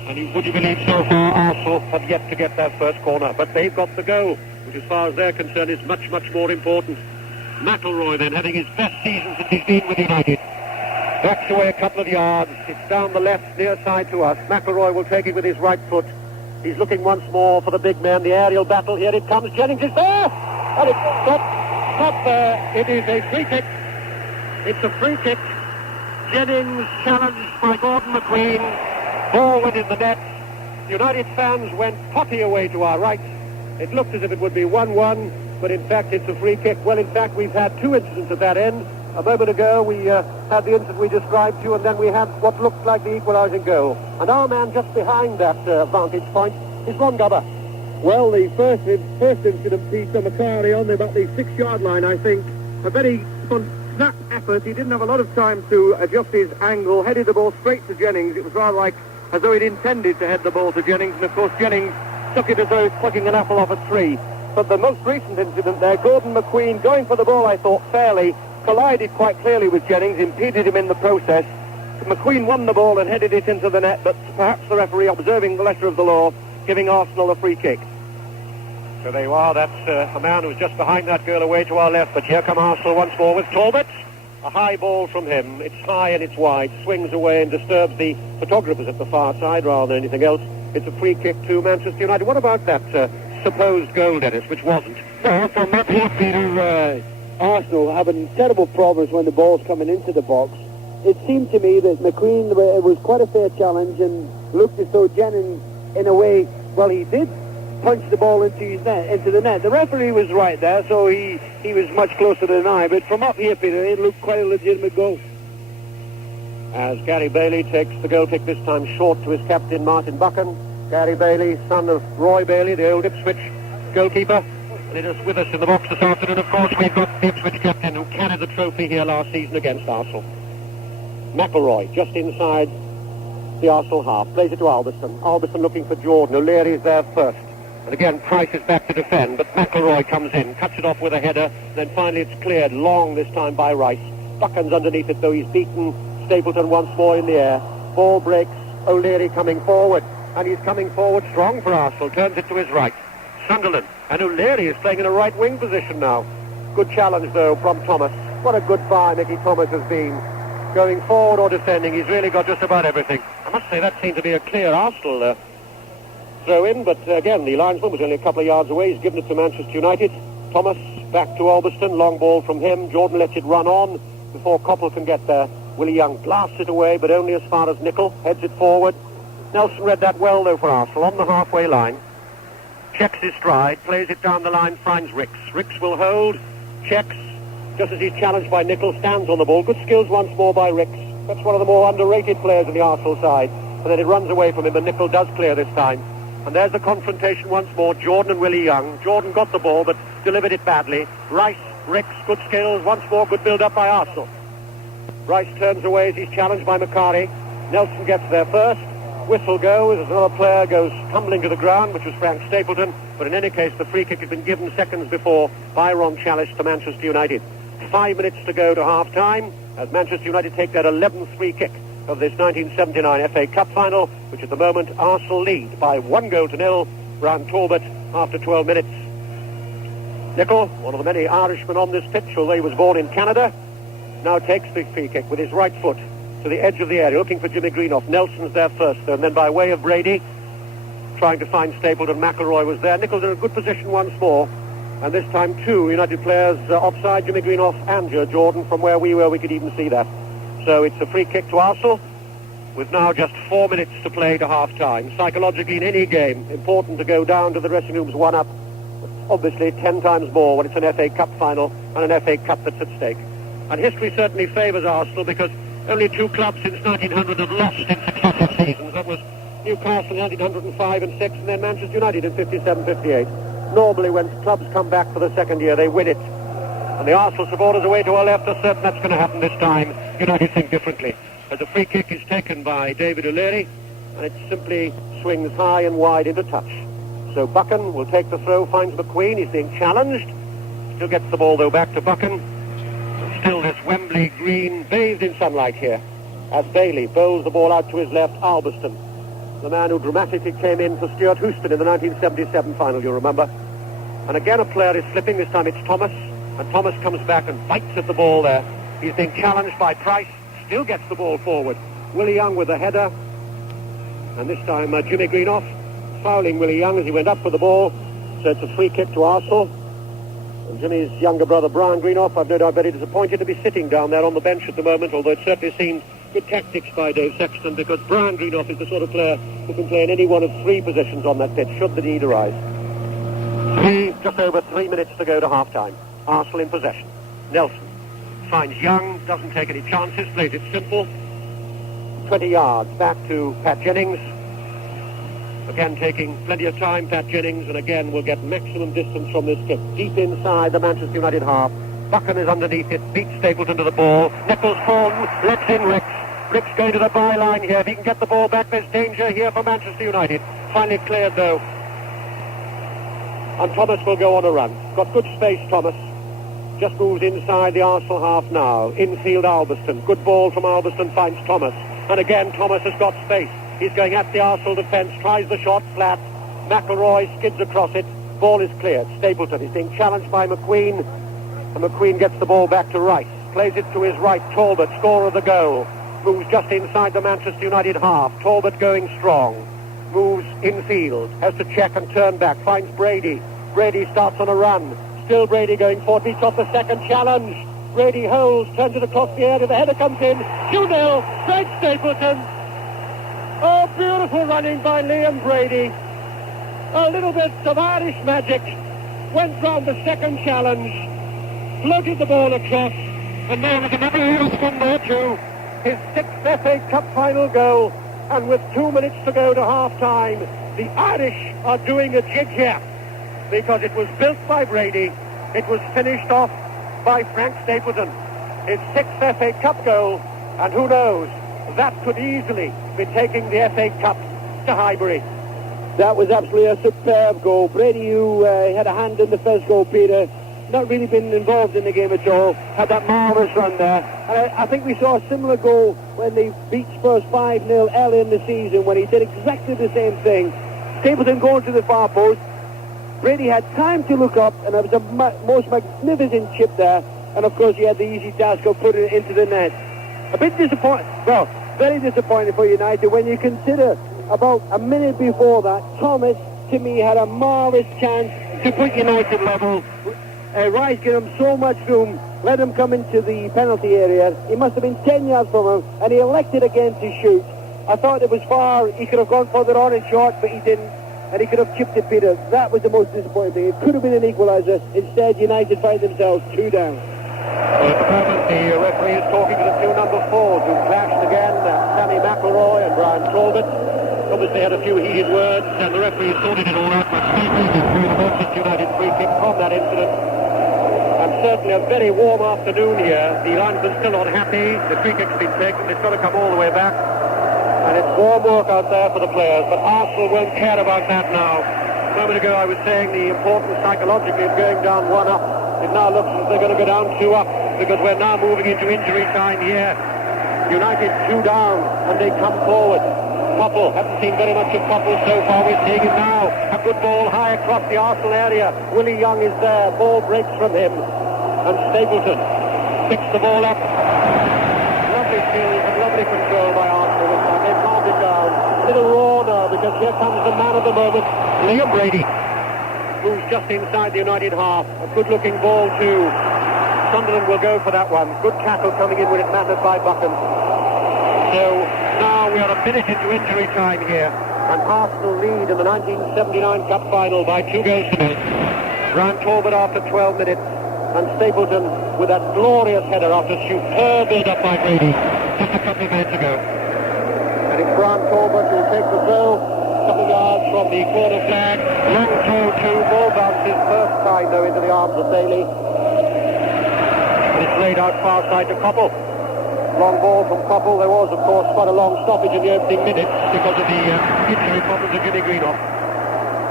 And would you believe so far Arsenal have yet to get their first corner. But they've got the goal, which as far as they're concerned is much, much more important. McElroy then having his best season since he's been with United. Backs away a couple of yards. It's down the left, near side to us. McElroy will take it with his right foot. He's looking once more for the big man, the aerial battle. Here it comes. Jennings is there! And it's stopped there. It is a free kick. It's a free kick. Jennings challenged by Gordon McQueen. Ball went in the net. United fans went potty away to our right. It looked as if it would be 1-1, but in fact it's a free kick. Well, in fact, we've had two incidents at that end. A moment ago, we had the incident we described to you, and then we had what looked like the equalising goal. And our man just behind that vantage point is Ron Gubber. Well, the first incident piece on McCarry on about the 6-yard line, I think. A very snap effort. He didn't have a lot of time to adjust his angle, headed the ball straight to Jennings. It was rather like as though he'd intended to head the ball to Jennings, and of course Jennings took it as though he was plucking an apple off a tree. But the most recent incident there, Gordon McQueen going for the ball, I thought, fairly, collided quite clearly with Jennings, impeded him in the process. McQueen won the ball and headed it into the net, but perhaps the referee, observing the letter of the law, giving Arsenal a free kick. So there you are. That's a man who's just behind that goal away to our left. But here come Arsenal once more with Talbot. A high ball from him. It's high and it's wide. Swings away and disturbs the photographers at the far side rather than anything else. It's a free kick to Manchester United. What about that supposed goal, Dennis, which wasn't? Well, from that here, Peter, Arsenal having terrible problems when the ball's coming into the box. It seemed to me that McQueen, it was quite a fair challenge and looked as though Jennings, in a way, well, he did punch the ball into the net. The referee was right there, so he was much closer than I. But from up here, Peter, it looked quite a legitimate goal. As Gary Bailey takes the goal kick, this time short to his captain, Martin Buchan. Gary Bailey, son of Roy Bailey, the old Ipswich goalkeeper. And it is with us in the box this afternoon. Of course, we've got the Ipswich captain who carried the trophy here last season against Arsenal. McElroy, just inside the Arsenal half, plays it to Albiston. Albiston looking for Jordan. O'Leary's there first. And again, Price is back to defend, but McElroy comes in, cuts it off with a header. Then finally it's cleared long this time by Rice. Buchan's underneath it, though. He's beaten Stapleton once more in the air. Ball breaks. O'Leary coming forward. And he's coming forward strong for Arsenal. Turns it to his right. Sunderland. And O'Leary is playing in a right wing position now. Good challenge, though, from Thomas. What a good buy Mickey Thomas has been. Going forward or defending, he's really got just about everything. I must say that seemed to be a clear Arsenal throw in, but again, the linesman was only a couple of yards away. He's given it to Manchester United. Thomas back to Albiston. Long ball from him. Jordan lets it run on before Coppell can get there. Willie Young blasts it away, but only as far as Nicol. Heads it forward. Nelson read that well, though, for Arsenal. On the halfway line. Checks his stride. Plays it down the line. Finds Ricks. Ricks will hold. Checks. Just as he's challenged by Nicol. Stands on the ball. Good skills once more by Ricks. That's one of the more underrated players on the Arsenal side. And then it runs away from him, and Nicol does clear this time. And there's the confrontation once more. Jordan and Willie Young. Jordan got the ball, but delivered it badly. Rice, Ricks, good skills. Once more, good build-up by Arsenal. Rice turns away as he's challenged by McCarry. Nelson gets there first. Whistle goes as another player goes tumbling to the ground, which was Frank Stapleton. But in any case, the free kick had been given seconds before by Ron Chalice to Manchester United. 5 minutes to go to half-time as Manchester United take their 11th free kick of this 1979 FA Cup final, which at the moment Arsenal lead by 1-0. Bryon Talbot after 12 minutes. Nicol, one of the many Irishmen on this pitch, although he was born in Canada, now takes the free kick with his right foot to the edge of the area, looking for Jimmy Greenoff. Nelson's there first, and then by way of Brady, trying to find Stapleton. McElroy was there. Nicol's in a good position once more. And this time 2 United players offside, Jimmy Greenough and Joe Jordan. From where we were, we could even see that. So it's a free kick to Arsenal, with now just 4 minutes to play to half-time. Psychologically, in any game, important to go down to the dressing rooms 1-up. Obviously, 10 times more when it's an FA Cup final and an FA Cup that's at stake. And history certainly favours Arsenal, because only 2 clubs since 1900 have lost in successive seasons. That was Newcastle in 1905 and 6, and then Manchester United in 57-58. Normally, when clubs come back for the second year, they win it. And the Arsenal supporters away to our left are certain that's going to happen this time. United think differently. As the free kick is taken by David O'Leary, and it simply swings high and wide into touch. So Buchan will take the throw, finds McQueen. He's being challenged. Still gets the ball, though, back to Buchan. And still this Wembley green bathed in sunlight here, as Bailey bowls the ball out to his left, Albiston, the man who dramatically came in for Stuart Houston in the 1977 final, you remember. And again a player is slipping. This time it's Thomas, and Thomas comes back and bites at the ball there. He's being challenged by Price, still gets the ball forward. Willie Young with a header, and this time Jimmy Greenoff fouling Willie Young as he went up for the ball. So it's a free kick to Arsenal. And Jimmy's younger brother, Bryon Greenoff, I've no doubt very disappointed to be sitting down there on the bench at the moment, although it certainly seems good tactics by Dave Sexton, because Bryon Greenoff is the sort of player who can play in any one of 3 positions on that pitch, should the need arise. Just over 3 minutes to go to half-time. Arsenal in possession. Nelson finds Young, doesn't take any chances, plays it simple. 20 yards back to Pat Jennings. Again taking plenty of time, Pat Jennings, and again will get maximum distance from this kick. Deep inside the Manchester United half. Buchan is underneath it, beats Stapleton to the ball. Nichols form, lets in Ricks. Ricks going to the byline here. If he can get the ball back, there's danger here for Manchester United. Finally cleared, though. And Thomas will go on a run. Got good space, Thomas. Just moves inside the Arsenal half now. Infield, Albiston. Good ball from Albiston, finds Thomas. And again, Thomas has got space. He's going at the Arsenal defence, tries the shot flat. McElroy skids across it. Ball is cleared. Stapleton is being challenged by McQueen. And McQueen gets the ball back to Rice. Plays it to his right. Talbot, scorer of the goal. Moves just inside the Manchester United half. Talbot going strong. Moves infield. Has to check and turn back. Finds Brady. Brady starts on a run. Still Brady going forward. Beats off the second challenge. Brady holds. Turns it across the area. The header comes in. 2-0. Craig Stapleton. Oh, beautiful running by Liam Brady. A little bit of Irish magic. Went round the second challenge. Floated the ball across. And now there's another Irishman there too. His 6th FA Cup final goal. And with 2 minutes to go to half-time, the Irish are doing a jig here. Because it was built by Brady. It was finished off by Frank Stapleton. His 6th FA Cup goal. And who knows, that could easily be taking the FA Cup to Highbury. That was absolutely a superb goal. Brady, who had a hand in the first goal, Peter, not really been involved in the game at all, had that marvellous run there. And I think we saw a similar goal when they beat Spurs 5-0 early in the season, when he did exactly the same thing. Stapleton going to the far post. Brady had time to look up, and it was a most magnificent chip there. And of course he had the easy task of putting it into the net. A bit disappointing, well, very disappointing for United when you consider about a minute before that, Thomas, to me, had a marvellous chance to put United level. Rice gave him so much room, let him come into the penalty area. He must have been 10 yards from him, and he elected again to shoot. I thought it was far. He could have gone further on and shot, but he didn't. And he could have chipped it, Peter. That was the most disappointing thing. It could have been an equaliser. Instead, United find themselves 2 down. Well, at the moment, the referee is talking to the 2 number 4s who clashed again. Sammy McElroy and Brian Talbot. Obviously had a few heated words, and the referee sorted it all out by speaking through the Manchester United free kick from that incident. And certainly a very warm afternoon here. The linesman's still not happy. The free kick's been taken. It's got to come all the way back. And it's warm work out there for the players, but Arsenal won't care about that now. A moment ago I was saying the importance psychologically of going down 1-up. It now looks as they're going to go down 2-up, because we're now moving into injury time here. United 2 down, and they come forward. Popple, haven't seen very much of Popple so far. We're seeing him now. A good ball high across the Arsenal area. Willie Young is there. Ball breaks from him. And Stapleton picks the ball up. Lovely skills and lovely control by Arsenal this time. They've calmed it down. A little raw now, because here comes the man of the moment, Liam Brady. moves just inside the United half. A good-looking ball to Sunderland will go for that one. Good tackle coming in when it mattered by Buchan. So now we are a minute into injury time here, and Arsenal lead in the 1979 Cup final by 2 goals to 0. Bryon Talbot after 12 minutes, and Stapleton with that glorious header after superb build-up by Brady just a couple of minutes ago. And it's Bryon Talbot who'll take the throw, a couple of yards from the corner flag. Long throw to ball bounces first time though into the arms of Bailey. And it's laid out far side to Coppell. Long ball from Coppell. There was, of course, quite a long stoppage in the opening minutes because of the injury problems of Jimmy Greenough.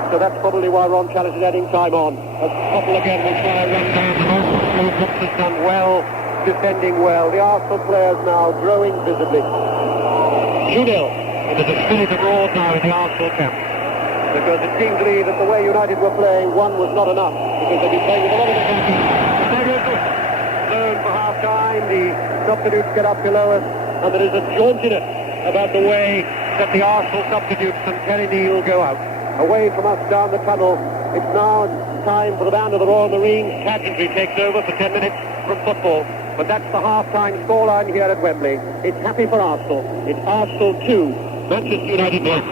So that's probably why Ron Challis is adding time on. As Coppell again will try a run down the long. Brooks has done well, defending well. The Arsenal players now growing visibly. 2-0. And there's a spirit of roar now in the Arsenal camp. Because it seemed to me that the way United were playing, one was not enough. Because they'd been playing with a lot of advantage. Known for half-time, the substitutes get up below us, and there is a jauntiness about the way that the Arsenal substitutes and Terry Neal go out. Away from us down the tunnel, it's now time for the band of the Royal Marines. Pageantry takes over for 10 minutes from football. But that's the half-time scoreline here at Wembley. It's happy for Arsenal. It's Arsenal 2, Manchester United 1.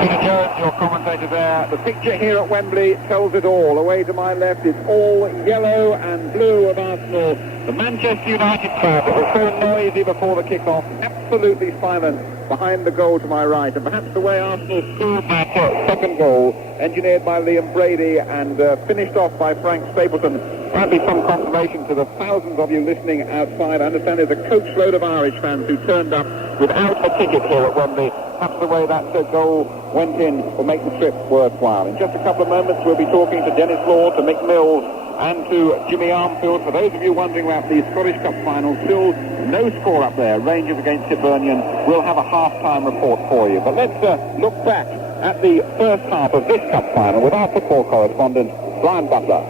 Peter Jones, your commentator there. The picture here at Wembley tells it all. Away to my left, it's all yellow and blue of Arsenal. The Manchester United crowd. It was so noisy before the kickoff, absolutely silent behind the goal to my right. And perhaps the way Arsenal scored that second goal, engineered by Liam Brady and finished off by Frank Stapleton, might be some confirmation to the thousands of you listening outside. I understand there's a coachload of Irish fans who turned up without a ticket here at Wembley. Perhaps the way that goal went in will make the trip worthwhile. In just a couple of moments, we'll be talking to Dennis Law, to Mick Mills, and to Jimmy Armfield. For those of you wondering about the Scottish Cup final, still no score up there. Rangers against Hibernian. We'll have a half-time report for you. But let's look back at the first half of this Cup final with our football correspondent, Bryon Butler.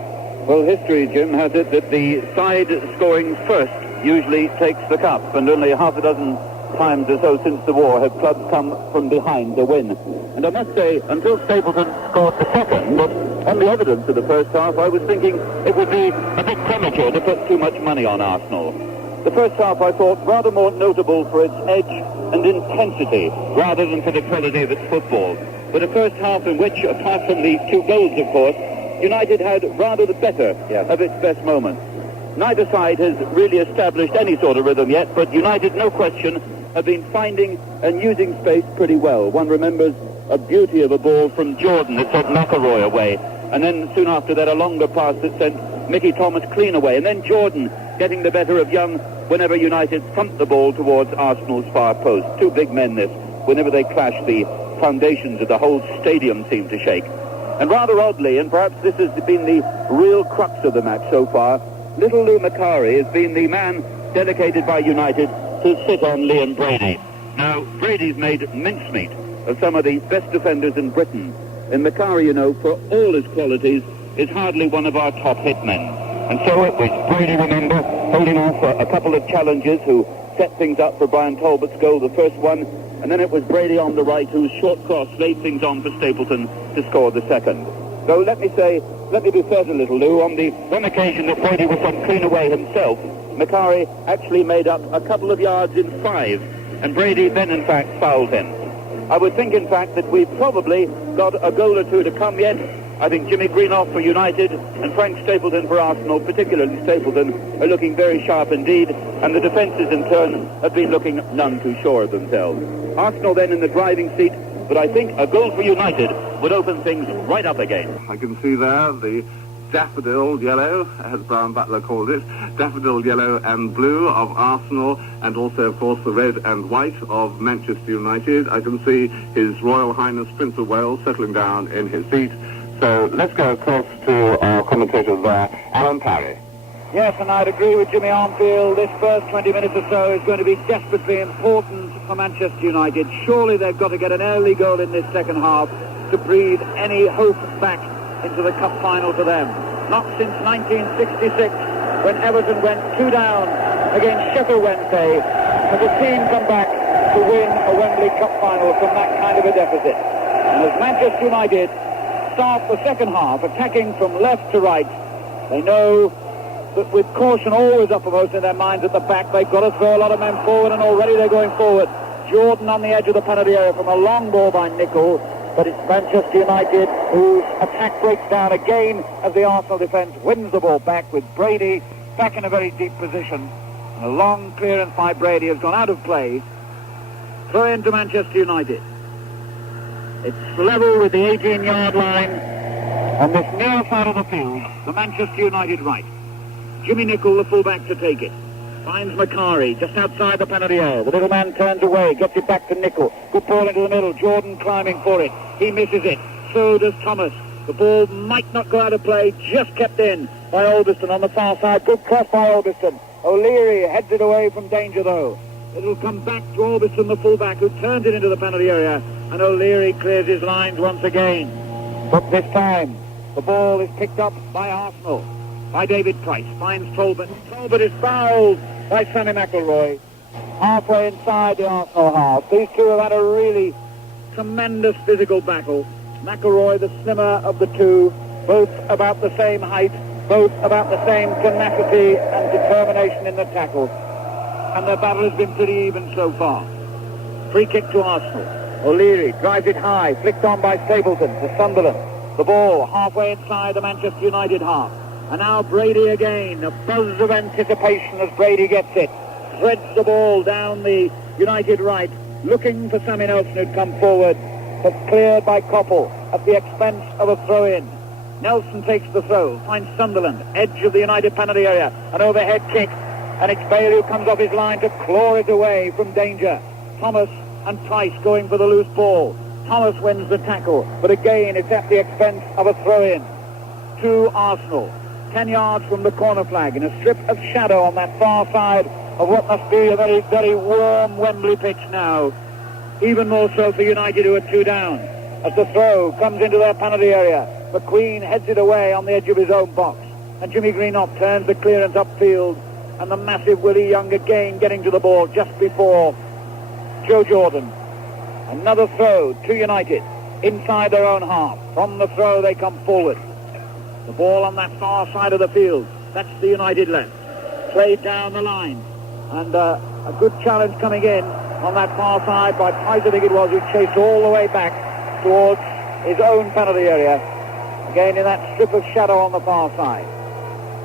Well, history, Jim, has it that the side scoring first usually takes the cup, and only half a dozen times or so since the war have clubs come from behind to win. And I must say, until Stapleton scored the second, but on the evidence of the first half, I was thinking it would be a bit premature to put too much money on Arsenal. The first half, I thought, rather more notable for its edge and intensity, rather than for the quality of its football. But a first half in which, apart from the 2 goals, of course, United had rather the better of its best moments. Neither side has really established any sort of rhythm yet, but United, no question, have been finding and using space pretty well. One remembers a beauty of a ball from Jordan that sent McElroy away, and then soon after that a longer pass that sent Mickey Thomas clean away, and then Jordan getting the better of Young whenever United thumped the ball towards Arsenal's far post. 2 big men this. Whenever they clash, the foundations of the whole stadium seem to shake. And rather oddly, and perhaps this has been the real crux of the match so far, little Lou Macari has been the man dedicated by United to sit on Liam Brady. Now, Brady's made mincemeat of some of the best defenders in Britain. And Macari, you know, for all his qualities, is hardly one of our top hitmen. And so it was Brady, remember, holding off a couple of challengers who set things up for Bryon Talbot's goal, the first one, and then it was Brady on the right whose short cross laid things on for Stapleton to score the second. So let me be fair to little Lou. On the one occasion that Brady was sent clean away himself, Macari actually made up a couple of yards in 5, and Brady then in fact fouled him. I would think in fact that we've probably got a goal or 2 to come yet. I think Jimmy Greenough for United and Frank Stapleton for Arsenal, particularly Stapleton, are looking very sharp indeed, and the defences in turn have been looking none too sure of themselves. Arsenal then in the driving seat, but I think a goal for United would open things right up again. I can see there the daffodil yellow, as Bryon Butler called it, daffodil yellow and blue of Arsenal, and also, of course, the red and white of Manchester United. I can see His Royal Highness Prince of Wales settling down in his seat. So let's go across to our commentator there, Alan Parry. Yes, and I'd agree with Jimmy Armfield. This first 20 minutes or so is going to be desperately important for Manchester United. Surely they've got to get an early goal in this second half to breathe any hope back into the cup final for them. Not since 1966, when Everton went 2 down against Sheffield Wednesday, has a team come back to win a Wembley Cup final from that kind of a deficit. And as Manchester United start the second half attacking from left to right. They know that with caution always uppermost in their minds at the back, they've got to throw a lot of men forward, and already they're going forward. Jordan on the edge of the penalty area from a long ball by Nicol, but it's Manchester United whose attack breaks down again as the Arsenal defence wins the ball back, with Brady back in a very deep position. And a long clearance by Brady has gone out of play. Throw in to Manchester United. It's level with the 18-yard line on this near side of the field, the Manchester United right. Jimmy Nicol, the fullback, to take it. Finds Macari just outside the penalty area. The little man turns away, gets it back to Nicol. Good ball into the middle. Jordan climbing for it. He misses it. So does Thomas. The ball might not go out of play, just kept in by Albiston on the far side. Good cross by Albiston. O'Leary heads it away from danger, though. It'll come back to Albiston, the fullback, who turns it into the penalty area, and O'Leary clears his lines once again. But this time, the ball is picked up by Arsenal, by David Price. Finds Talbot. Talbot is fouled by Sammy McElroy. Halfway inside the Arsenal half. These two have had a really tremendous physical battle. McElroy, the slimmer of the two, both about the same height, both about the same tenacity and determination in the tackle. And the battle has been pretty even so far. Free kick to Arsenal. O'Leary drives it high, flicked on by Stapleton to Sunderland. The ball halfway inside the Manchester United half. And now Brady again, a buzz of anticipation as Brady gets it. Threads the ball down the United right, looking for Sammy Nelson, who'd come forward, but cleared by Koppel at the expense of a throw-in. Nelson takes the throw, finds Sunderland, edge of the United penalty area, an overhead kick, and it's Bailey who comes off his line to claw it away from danger. Thomas and Price going for the loose ball. Thomas wins the tackle, but again it's at the expense of a throw-in to Arsenal. 10 yards from the corner flag, in a strip of shadow on that far side of what must be a very, very warm Wembley pitch now. Even more so for United, who are two down. As the throw comes into their penalty area, McQueen heads it away on the edge of his own box. And Jimmy Greenough turns the clearance upfield, and the massive Willie Young again getting to the ball just before Joe Jordan. Another throw to United, inside their own half. From the throw they come forward. The ball on that far side of the field. That's the United left. Played down the line. And a good challenge coming in on that far side by Price, I think it was, who chased all the way back towards his own penalty area. Again in that strip of shadow on the far side.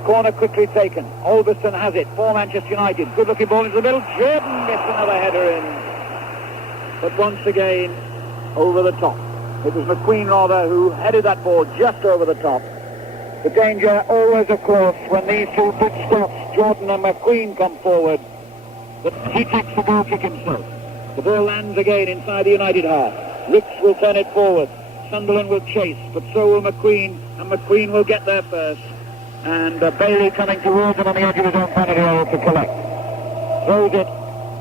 Corner quickly taken. Albiston has it for Manchester United. Good looking ball into the middle. Jordan gets another header in. But once again, over the top. It was McQueen, rather, who headed that ball just over the top. The danger always, of course, when these two big Scots, Jordan and McQueen, come forward, that he takes the ball kick himself. The ball lands again inside the United half. Ricks will turn it forward. Sunderland will chase, but so will McQueen, and McQueen will get there first. And Bailey coming towards him on the edge of his own penalty area to collect. Throws it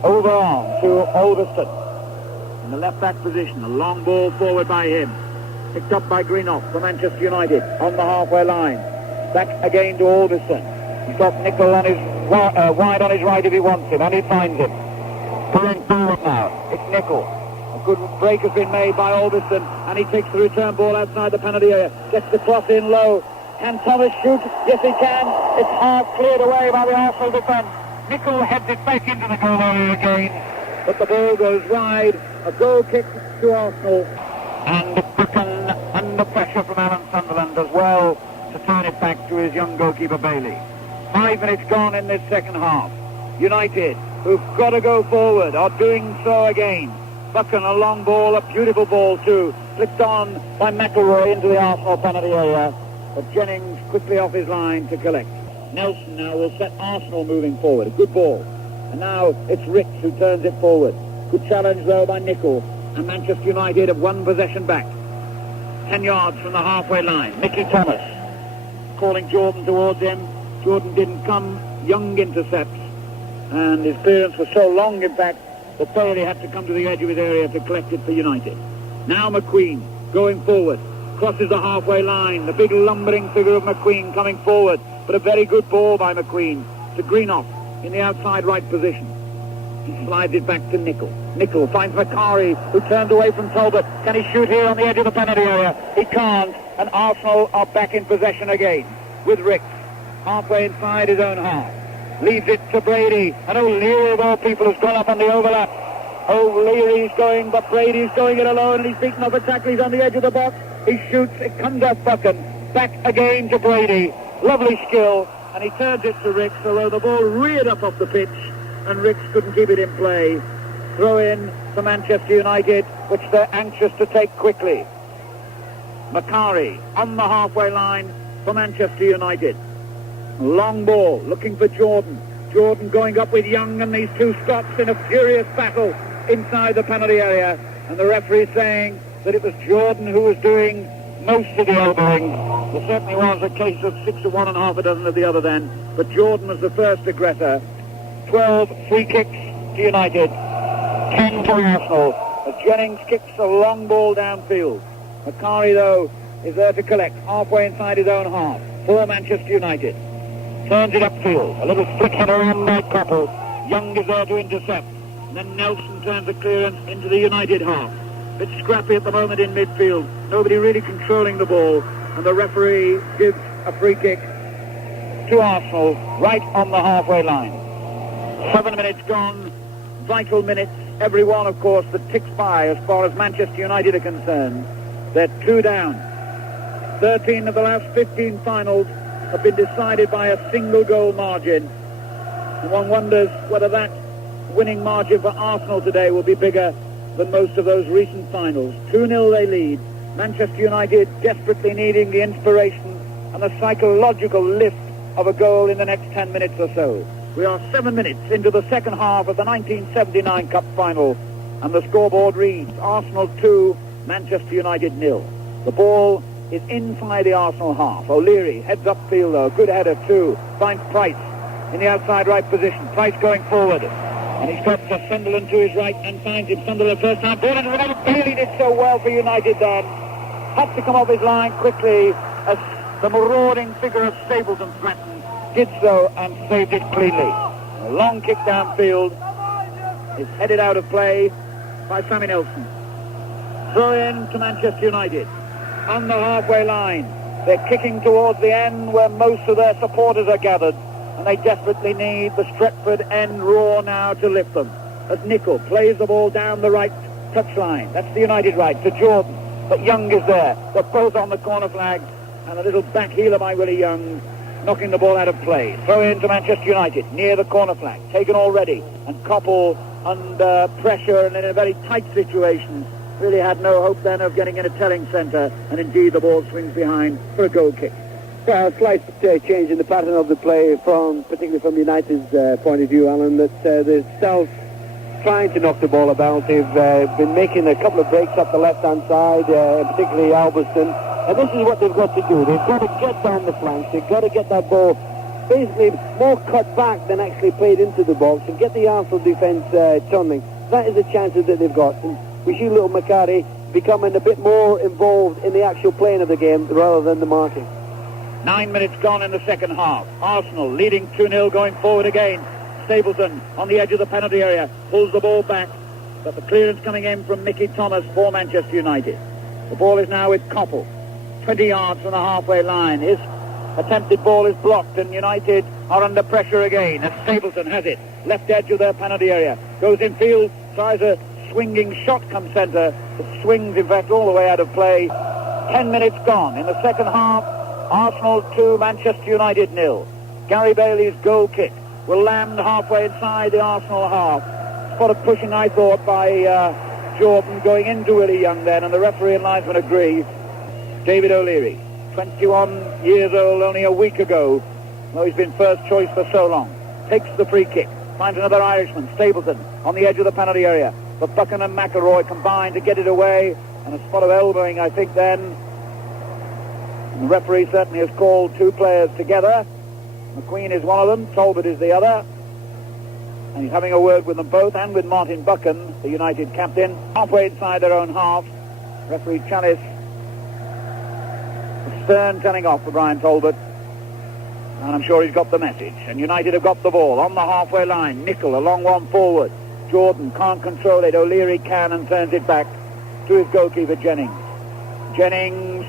over on to Albiston in the left-back position. A long ball forward by him. Picked up by Greenough for Manchester United on the halfway line. Back again to Albiston. He's got Nicol on his wide on his right if he wants him, and he finds him. Pulling forward now. It's Nicol. A good break has been made by Albiston, and he takes the return ball outside the penalty area. Gets the cross in low. Can Thomas shoot? Yes, he can. It's half cleared away by the Arsenal defence. Nicol heads it back into the goal area again, but the ball goes wide. A goal kick to Arsenal. And Buchan under pressure from Alan Sunderland as well to turn it back to his young goalkeeper Bailey. 5 minutes gone in this second half. United, who've got to go forward, are doing so again. Buchan, a long ball, a beautiful ball too. Flicked on by McElroy into the Arsenal penalty area. But Jennings quickly off his line to collect. Nelson now will set Arsenal moving forward. A good ball. And now it's Ricks who turns it forward. Good challenge though by Nicol. And Manchester United have won possession back. 10 yards from the halfway line. Mickey Thomas calling Jordan towards him. Jordan didn't come. Young intercepts. And his clearance was so long, in fact, that Parry had to come to the edge of his area to collect it for United. Now McQueen going forward. Crosses the halfway line. The big lumbering figure of McQueen coming forward. But a very good ball by McQueen to Greenough in the outside right position. He slides it back to Nicol. Nicol finds Macari, who turns away from Talbot. Can he shoot here on the edge of the penalty area? He can't, and Arsenal are back in possession again with Ricks halfway inside his own half. Leaves it to Brady, and O'Leary of all people has gone up on the overlap. O'Leary's going, but Brady's going it alone, and he's beaten off a tackle. He's on the edge of the box. He shoots, it comes off Buchan. Back again to Brady. Lovely skill, and he turns it to Ricks, although the ball reared up off the pitch, and Ricks couldn't keep it in play. Throw in for Manchester United, which they're anxious to take quickly. Macari on the halfway line for Manchester United. Long ball, looking for Jordan. Jordan going up with Young and these two Scots in a furious battle inside the penalty area. And the referee saying that it was Jordan who was doing most of the elbowing. There certainly was a case of 6 of one and half a dozen of the other then. But Jordan was the first aggressor. 12 free kicks to United, 10 to Arsenal. As Jennings kicks a long ball downfield. Macari, though, is there to collect halfway inside his own half for Manchester United. Turns it upfield. A little flick header around by Coppell. Young is there to intercept. And then Nelson turns the clearance into the United half. Bit scrappy at the moment in midfield. Nobody really controlling the ball. And the referee gives a free kick to Arsenal right on the halfway line. 7 minutes gone. Vital minutes. Every one, of course, that ticks by as far as Manchester United are concerned. They're 2 down. 13 of the last 15 finals have been decided by a single goal margin. And one wonders whether that winning margin for Arsenal today will be bigger than most of those recent finals. 2-0 they lead. Manchester United desperately needing the inspiration and the psychological lift of a goal in the next 10 minutes or so. We are 7 minutes into the second half of the 1979 Cup final, and the scoreboard reads Arsenal 2, Manchester United 0. The ball is inside the Arsenal half. O'Leary heads upfield though. Good header too. Finds Price in the outside right position. Price going forward. And he's got Sunderland to his right and finds him. Sunderland first time. Ball into the middle. Bailey did so well for United then. Had to come off his line quickly as the marauding figure of Stapleton threatened. Did so and saved it cleanly. A long kick downfield is headed out of play by Sammy Nelson. Throw in to Manchester United. On the halfway line. They're kicking towards the end where most of their supporters are gathered, and they desperately need the Stretford end roar now to lift them. As Nicol plays the ball down the right touchline. That's the United right to Jordan. But Young is there. They're both on the corner flag, and a little back heeler by Willie Young knocking the ball out of play. Throw in to Manchester United near the corner flag. Taken already, and Coppell under pressure and in a very tight situation. Really had no hope then of getting in a telling centre, and indeed the ball swings behind for a goal kick. Well, a slight change in the pattern of the play, particularly from United's point of view, Alan, that they're still trying to knock the ball about. They've been making a couple of breaks up the left-hand side, particularly Alberston, and this is what they've got to do. They've got to get down the flanks. They've got to get that ball basically more cut back than actually played into the box and get the Arsenal defence tunnelling. That is the chances that they've got. And we see little Macari becoming a bit more involved in the actual playing of the game rather than the marking. 9 minutes gone in the second half. Arsenal leading 2-0 going forward again. Stapleton on the edge of the penalty area pulls the ball back, but the clearance coming in from Mickey Thomas for Manchester United. The ball is now with Coppell, 20 yards from the halfway line. His attempted ball is blocked, and United are under pressure again as Stapleton has it. Left edge of their penalty area. Goes infield, tries a swinging shot come centre. It swings, in fact, all the way out of play. 10 minutes gone in the second half. Arsenal 2, Manchester United 0. Gary Bailey's goal kick will land halfway inside the Arsenal half. Spot of pushing, I thought, by Jordan going into Willie Young then, and the referee and linesman agree. David O'Leary, 21 years old only a week ago, though he's been first choice for so long, takes the free kick, finds another Irishman, Stapleton, on the edge of the penalty area. But Buchan and McElroy combine to get it away, and a spot of elbowing, I think, then. And the referee certainly has called two players together. McQueen is one of them, Talbot is the other. And he's having a word with them both, and with Martin Buchan, the United captain, halfway inside their own half. Referee Chalice, a stern telling off for Bryon Talbot. And I'm sure he's got the message. And United have got the ball on the halfway line. Nicol, a long one forward. Jordan can't control it. O'Leary can and turns it back to his goalkeeper, Jennings. Jennings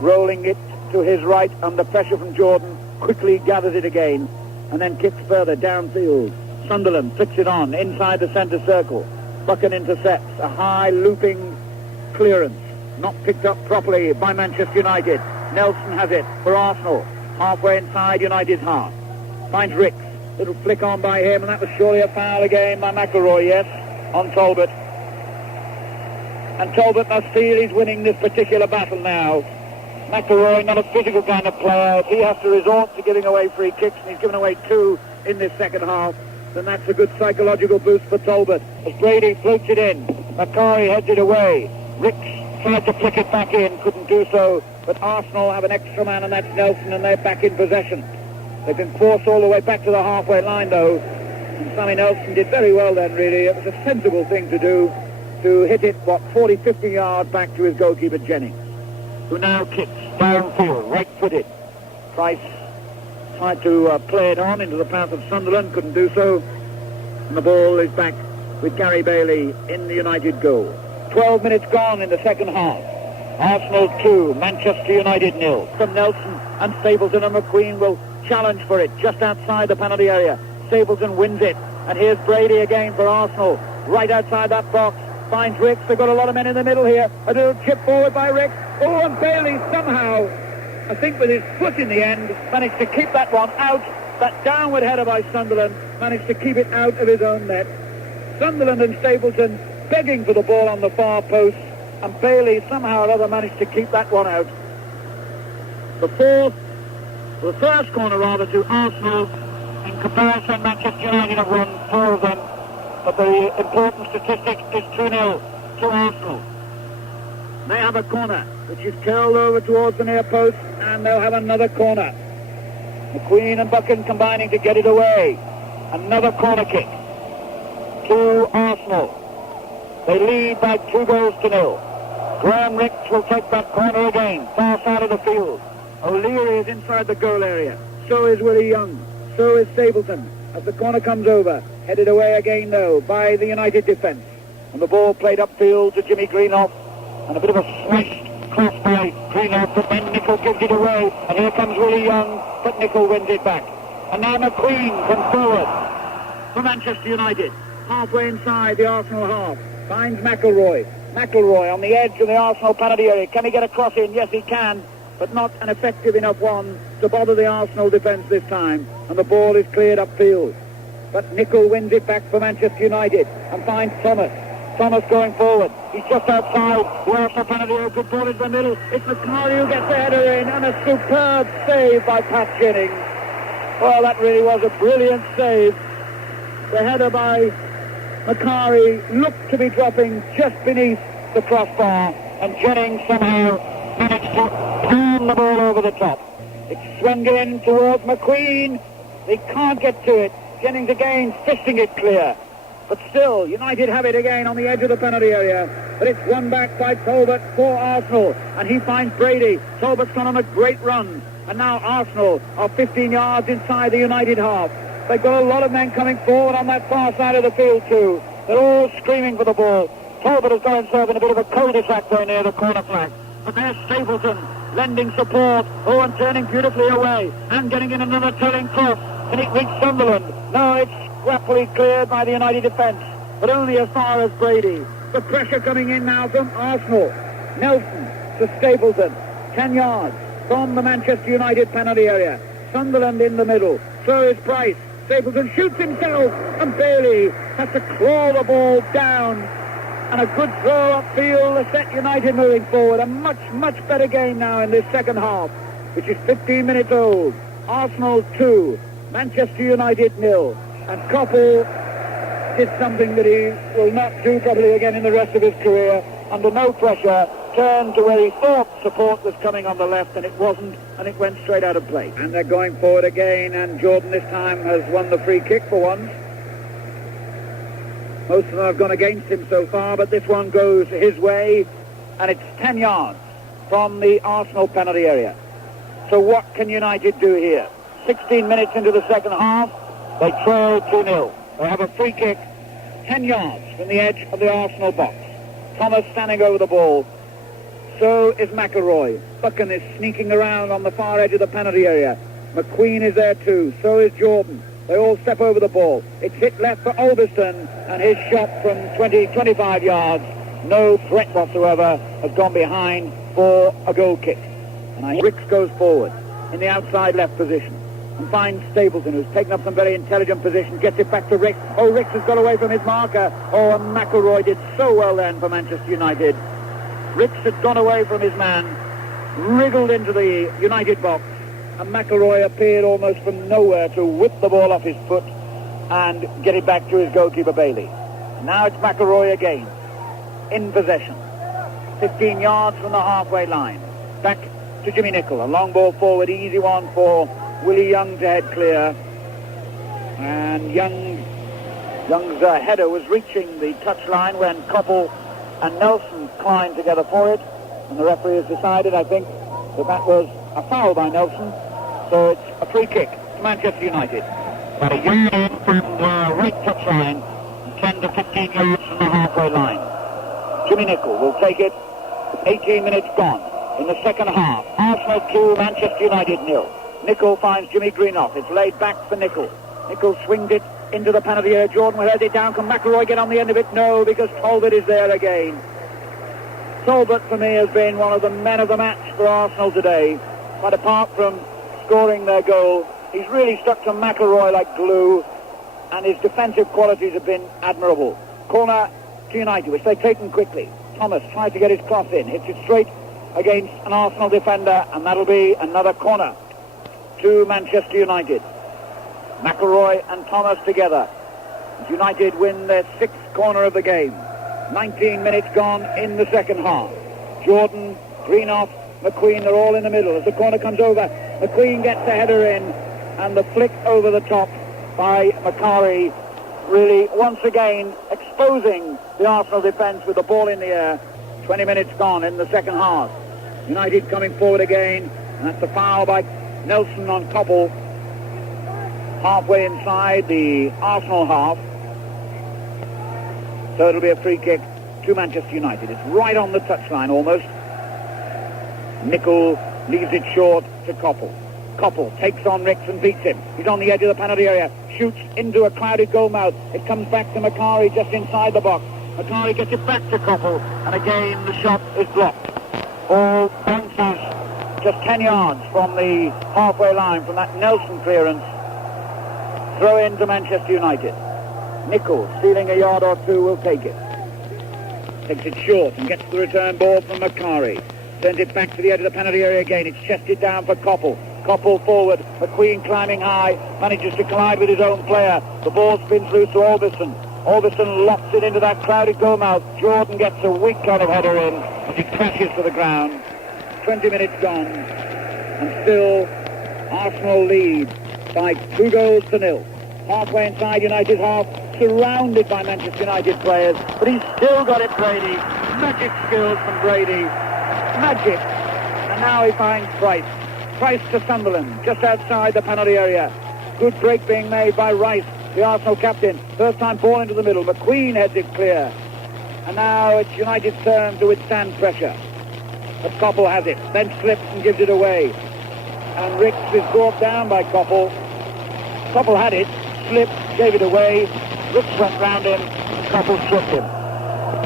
rolling it to his right under pressure from Jordan, quickly gathers it again and then kicks further downfield. Sunderland flicks it on inside the centre circle. Buchan intercepts a high looping clearance, not picked up properly by Manchester United. Nelson has it for Arsenal, halfway inside United's half. Finds Ricks, little flick on by him, and that was surely a foul again by McElroy, yes, on Talbot. And Talbot must feel he's winning this particular battle now. McElroy, not a physical kind of player. If he has to resort to giving away free kicks, and he's given away 2 in this second half, then that's a good psychological boost for Talbot. As Brady floats it in, Macari heads it away. Ricks tried to flick it back in, couldn't do so, but Arsenal have an extra man, and that's Nelson, and they're back in possession. They've been forced all the way back to the halfway line, though, and Sammy Nelson did very well then, really. It was a sensible thing to do, to hit it, 40, 50 yards back to his goalkeeper, Jennings, who now kicks downfield, right-footed. Price tried to play it on into the path of Sunderland, couldn't do so, and the ball is back with Gary Bailey in the United goal. 12 minutes gone in the second half. Arsenal 2, Manchester United 0. From Nelson and Stapleton, and McQueen will challenge for it just outside the penalty area. Stapleton wins it, and here's Brady again for Arsenal, right outside that box. Finds Ricks. They've got a lot of men in the middle here. A little chip forward by Ricks. Oh, and Bailey somehow, I think with his foot in the end, managed to keep that one out. That downward header by Sunderland managed to keep it out of his own net. Sunderland and Stapleton begging for the ball on the far post, and Bailey somehow or other managed to keep that one out. The first corner rather to Arsenal. In comparison, Manchester United have won 4 of them, but the important statistic is 2-0 to Arsenal. They have a corner which is curled over towards the near post, and they'll have another corner. McQueen and Buchan combining to get it away. Another corner kick to Arsenal. They lead by 2-0. Graham Ricks will take that corner again, far side of the field. O'Leary is inside the goal area. So is Willie Young. So is Stapleton. As the corner comes over, headed away again though by the United defence. And the ball played upfield to Jimmy Greenhoff. And a bit of a smashed cross by Greenhoff, but then Nicol gives it away. And here comes Willie Young, but Nicol wins it back. And now McQueen comes forward for Manchester United. Halfway inside the Arsenal half. Finds McElroy. McElroy on the edge of the Arsenal penalty area. Can he get a cross in? Yes, he can, but not an effective enough one to bother the Arsenal defence this time. And the ball is cleared upfield. But Nicol wins it back for Manchester United and finds Thomas. Thomas going forward. He's just outside the Arsenal penalty area. Good ball into the middle. It's McCarty who gets the header in, and a superb save by Pat Jennings. Well, that really was a brilliant save. The header by Macari looked to be dropping just beneath the crossbar, and Jennings somehow managed to palm the ball over the top. It's swung in towards McQueen. They can't get to it. Jennings again fisting it clear. But still, United have it again on the edge of the penalty area. But it's won back by Talbot for Arsenal, and he finds Brady. Talbot's gone on a great run, and now Arsenal are 15 yards inside the United half. They've got a lot of men coming forward on that far side of the field too. They're all screaming for the ball. Talbot has got himself in a bit of a cul-de-sac there near the corner flag. But there's Stapleton lending support. Oh, and turning beautifully away and getting in another turning cross. Can it reach Sunderland? No, it's rapidly cleared by the United defence, but only as far as Brady. The pressure coming in now from Arsenal. Nelson to Stapleton. 10 yards from the Manchester United penalty area. Sunderland in the middle. So is Price. Stapleton shoots himself, and Bailey has to claw the ball down. And a good throw upfield to set United moving forward. A much, much better game now in this second half, which is 15 minutes old. Arsenal 2, Manchester United 0. And Koppel did something that he will not do probably again in the rest of his career. Under no pressure, turned to where he thought support was coming on the left, and it wasn't, and it went straight out of play. And they're going forward again, and Jordan this time has won the free kick for once. Most of them have gone against him so far, but this one goes his way, and it's 10 yards from the Arsenal penalty area. So what can United do here? 16 minutes into the second half, they trail 2-0. They have a free kick 10 yards from the edge of the Arsenal box. Thomas standing over the ball. So is McElroy. Buchan is sneaking around on the far edge of the penalty area. McQueen is there too. So is Jordan. They all step over the ball. It's hit left for Alberston, and his shot from 25 yards, no threat whatsoever, has gone behind for a goal kick. And Ricks goes forward in the outside left position and finds Stapleton, who's taken up some very intelligent position, gets it back to Ricks. Oh, Ricks has got away from his marker. Oh, and McElroy did so well then for Manchester United. Ricks had gone away from his man, wriggled into the United box, and McElroy appeared almost from nowhere to whip the ball off his foot and get it back to his goalkeeper Bailey. Now it's McElroy again, in possession. 15 yards from the halfway line. Back to Jimmy Nicholl. A long ball forward, easy one for Willie Young to head clear. And Young's header was reaching the touchline when Koppel and Nelson climbed together for it. And the referee has decided, I think, that was a foul by Nelson. So it's a free kick to Manchester United. About a yard in from the right touchline, 10 to 15 yards from the halfway line. Jimmy Nicholl will take it. 18 minutes gone in the second half. Arsenal 2, Manchester United 0. Nicholl finds Jimmy Greenough. It's laid back for Nicholl. Nicholl swinged it into the penalty area. Jordan will head it down. Can McElroy get on the end of it? No, because Talbot is there again. Talbot, for me, has been one of the men of the match for Arsenal today. But apart from scoring their goal, he's really stuck to McElroy like glue, and his defensive qualities have been admirable. Corner to United, which they've taken quickly. Thomas tried to get his cross in, hits it straight against an Arsenal defender, and that'll be another corner to Manchester United. McElroy and Thomas together. United win their 6th corner of the game. 19 minutes gone in the second half. Jordan, Greenough, McQueen, they're all in the middle. As the corner comes over, McQueen gets the header in, and the flick over the top by Parry, really once again exposing the Arsenal defence with the ball in the air. 20 minutes gone in the second half. United coming forward again, and that's the foul by Nelson on Koppel, halfway inside the Arsenal half. So it'll be a free kick to Manchester United. It's right on the touchline almost. Nicholl leaves it short to Koppel. Koppel takes on Ricks and beats him. He's on the edge of the penalty area, shoots into a crowded goal mouth. It comes back to Parry just inside the box. Parry gets it back to Koppel, and again the shot is blocked. Ball bounces just 10 yards from the halfway line from that Nelson clearance. Throw in to Manchester United. Nicholl, stealing a yard or two, will take it. Takes it short and gets the return ball from Parry. Sends it back to the edge of the penalty area again. It's chested down for Koppel. Koppel forward. McQueen climbing high. Manages to collide with his own player. The ball spins loose to Alberston. Alberston locks it into that crowded goal mouth. Jordan gets a weak kind of header in as he crashes to the ground. 20 minutes gone. And still Arsenal lead by 2-0. Halfway inside United's half, surrounded by Manchester United players, but he's still got it, Brady. Magic skills from Brady. Magic. And now he finds Price. Price to Sunderland, just outside the penalty area. Good break being made by Rice, the Arsenal captain. First time ball into the middle. McQueen heads it clear. And now it's United's turn to withstand pressure. But Koppel has it, then slips and gives it away. And Ricks is brought down by Koppel. Koppel had it, slipped, gave it away. Ricks went round him, and Koppel slipped him.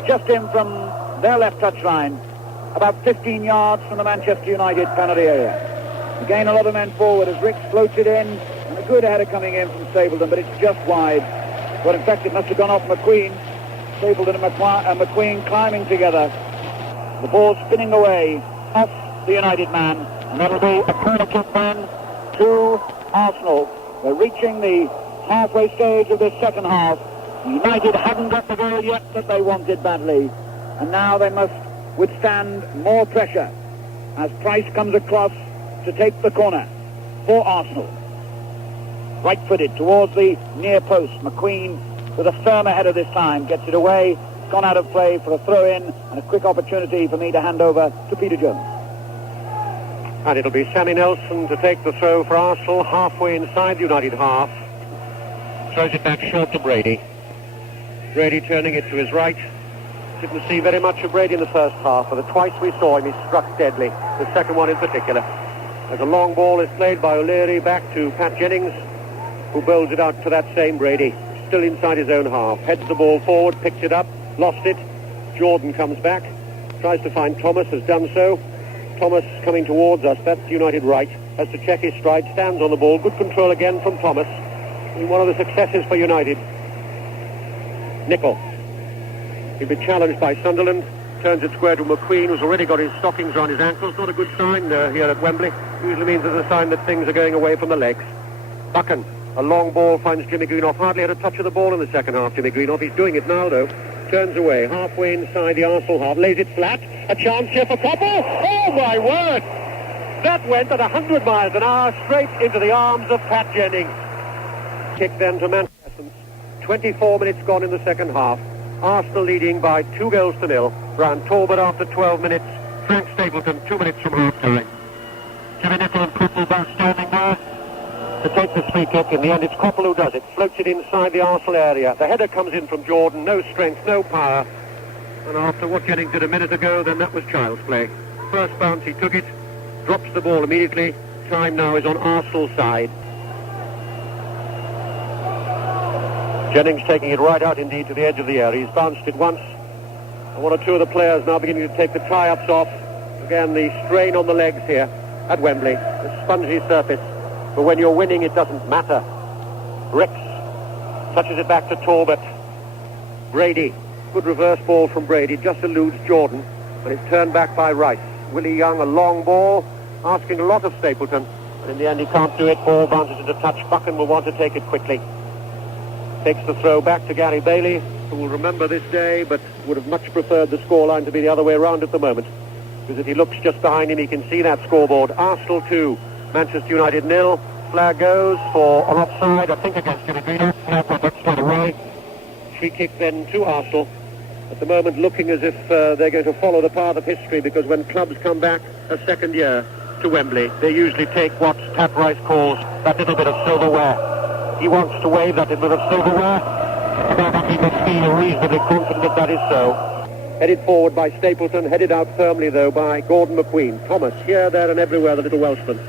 Just in from their left touchline, about 15 yards from the Manchester United penalty area. Again, a lot of men forward as Ricks floats it in, and a good header coming in from Stapleton, but it's just wide. Well, in fact, it must have gone off McQueen. Stapleton and McQueen climbing together. The ball spinning away off the United man, and that'll be a corner kick then to Arsenal. They're reaching the halfway stage of this second half. United haven't got the goal yet that they wanted badly, and now they must withstand more pressure as Price comes across to take the corner for Arsenal. Right-footed towards the near post. McQueen with a firmer header this time gets it away. Gone out of play for a throw-in, and a quick opportunity for me to hand over to Peter Jones. And it'll be Sammy Nelson to take the throw for Arsenal, halfway inside the United half. Throws it back short to Brady. Brady turning it to his right. Didn't see very much of Brady in the first half, but the twice we saw him, he struck deadly. The second one in particular. As a long ball is played by O'Leary back to Pat Jennings, who bowls it out to that same Brady, still inside his own half. Heads the ball forward, picks it up, lost it. Jordan comes back, tries to find Thomas, has done so. Thomas coming towards us, that's United right, has to check his stride, stands on the ball. Good control again from Thomas. And one of the successes for United. Nicol. He'll be challenged by Sunderland. Turns it square to McQueen, who's already got his stockings around his ankles. Not a good sign here at Wembley. Usually means it's a sign that things are going away from the legs. Buchan. A long ball finds Jimmy Greenough. Hardly had a touch of the ball in the second half, Jimmy Greenough. He's doing it now, though. Turns away, halfway inside the Arsenal half. Lays it flat. A chance here for Copper. Oh, my word! That went at 100 miles an hour straight into the arms of Pat Jennings. Kick then to Manchester. 24 minutes gone in the second half. Arsenal leading by 2-0. Brian Talbot after 12 minutes. Frank Stapleton 2 minutes from half-time. Jimmy Nicol and Koppel both standing there to take this free kick. In the end, it's Koppel who does it. Floats it inside the Arsenal area. The header comes in from Jordan. No strength, no power. And after what Jennings did a minute ago, then that was child's play. First bounce, he took it. Drops the ball immediately. Time now is on Arsenal's side. Jennings taking it right out indeed to the edge of the area. He's bounced it once. And one or two of the players now beginning to take the tie-ups off. Again, the strain on the legs here at Wembley. The spongy surface. But when you're winning, it doesn't matter. Ricks touches it back to Talbot. Brady. Good reverse ball from Brady. Just eludes Jordan. But it's turned back by Rice. Willie Young, a long ball. Asking a lot of Stapleton. But in the end, he can't do it. Ball bounces into touch. Buchan will want to take it quickly. Takes the throw back to Gary Bailey, who will remember this day, but would have much preferred the scoreline to be the other way around at the moment. Because if he looks just behind him, he can see that scoreboard. Arsenal 2, Manchester United 0. Flag goes for an offside, I think against Jimmy Greenough. Flag got that straight away. Free kick then to Arsenal. At the moment looking as if they're going to follow the path of history, because when clubs come back a second year to Wembley, they usually take what Pat Rice calls that little bit of silverware. He wants to wave that little bit of silverware. But he must feel reasonably confident that that is so. Headed forward by Stapleton, headed out firmly though by Gordon McQueen. Thomas here, there and everywhere, the little Welshman.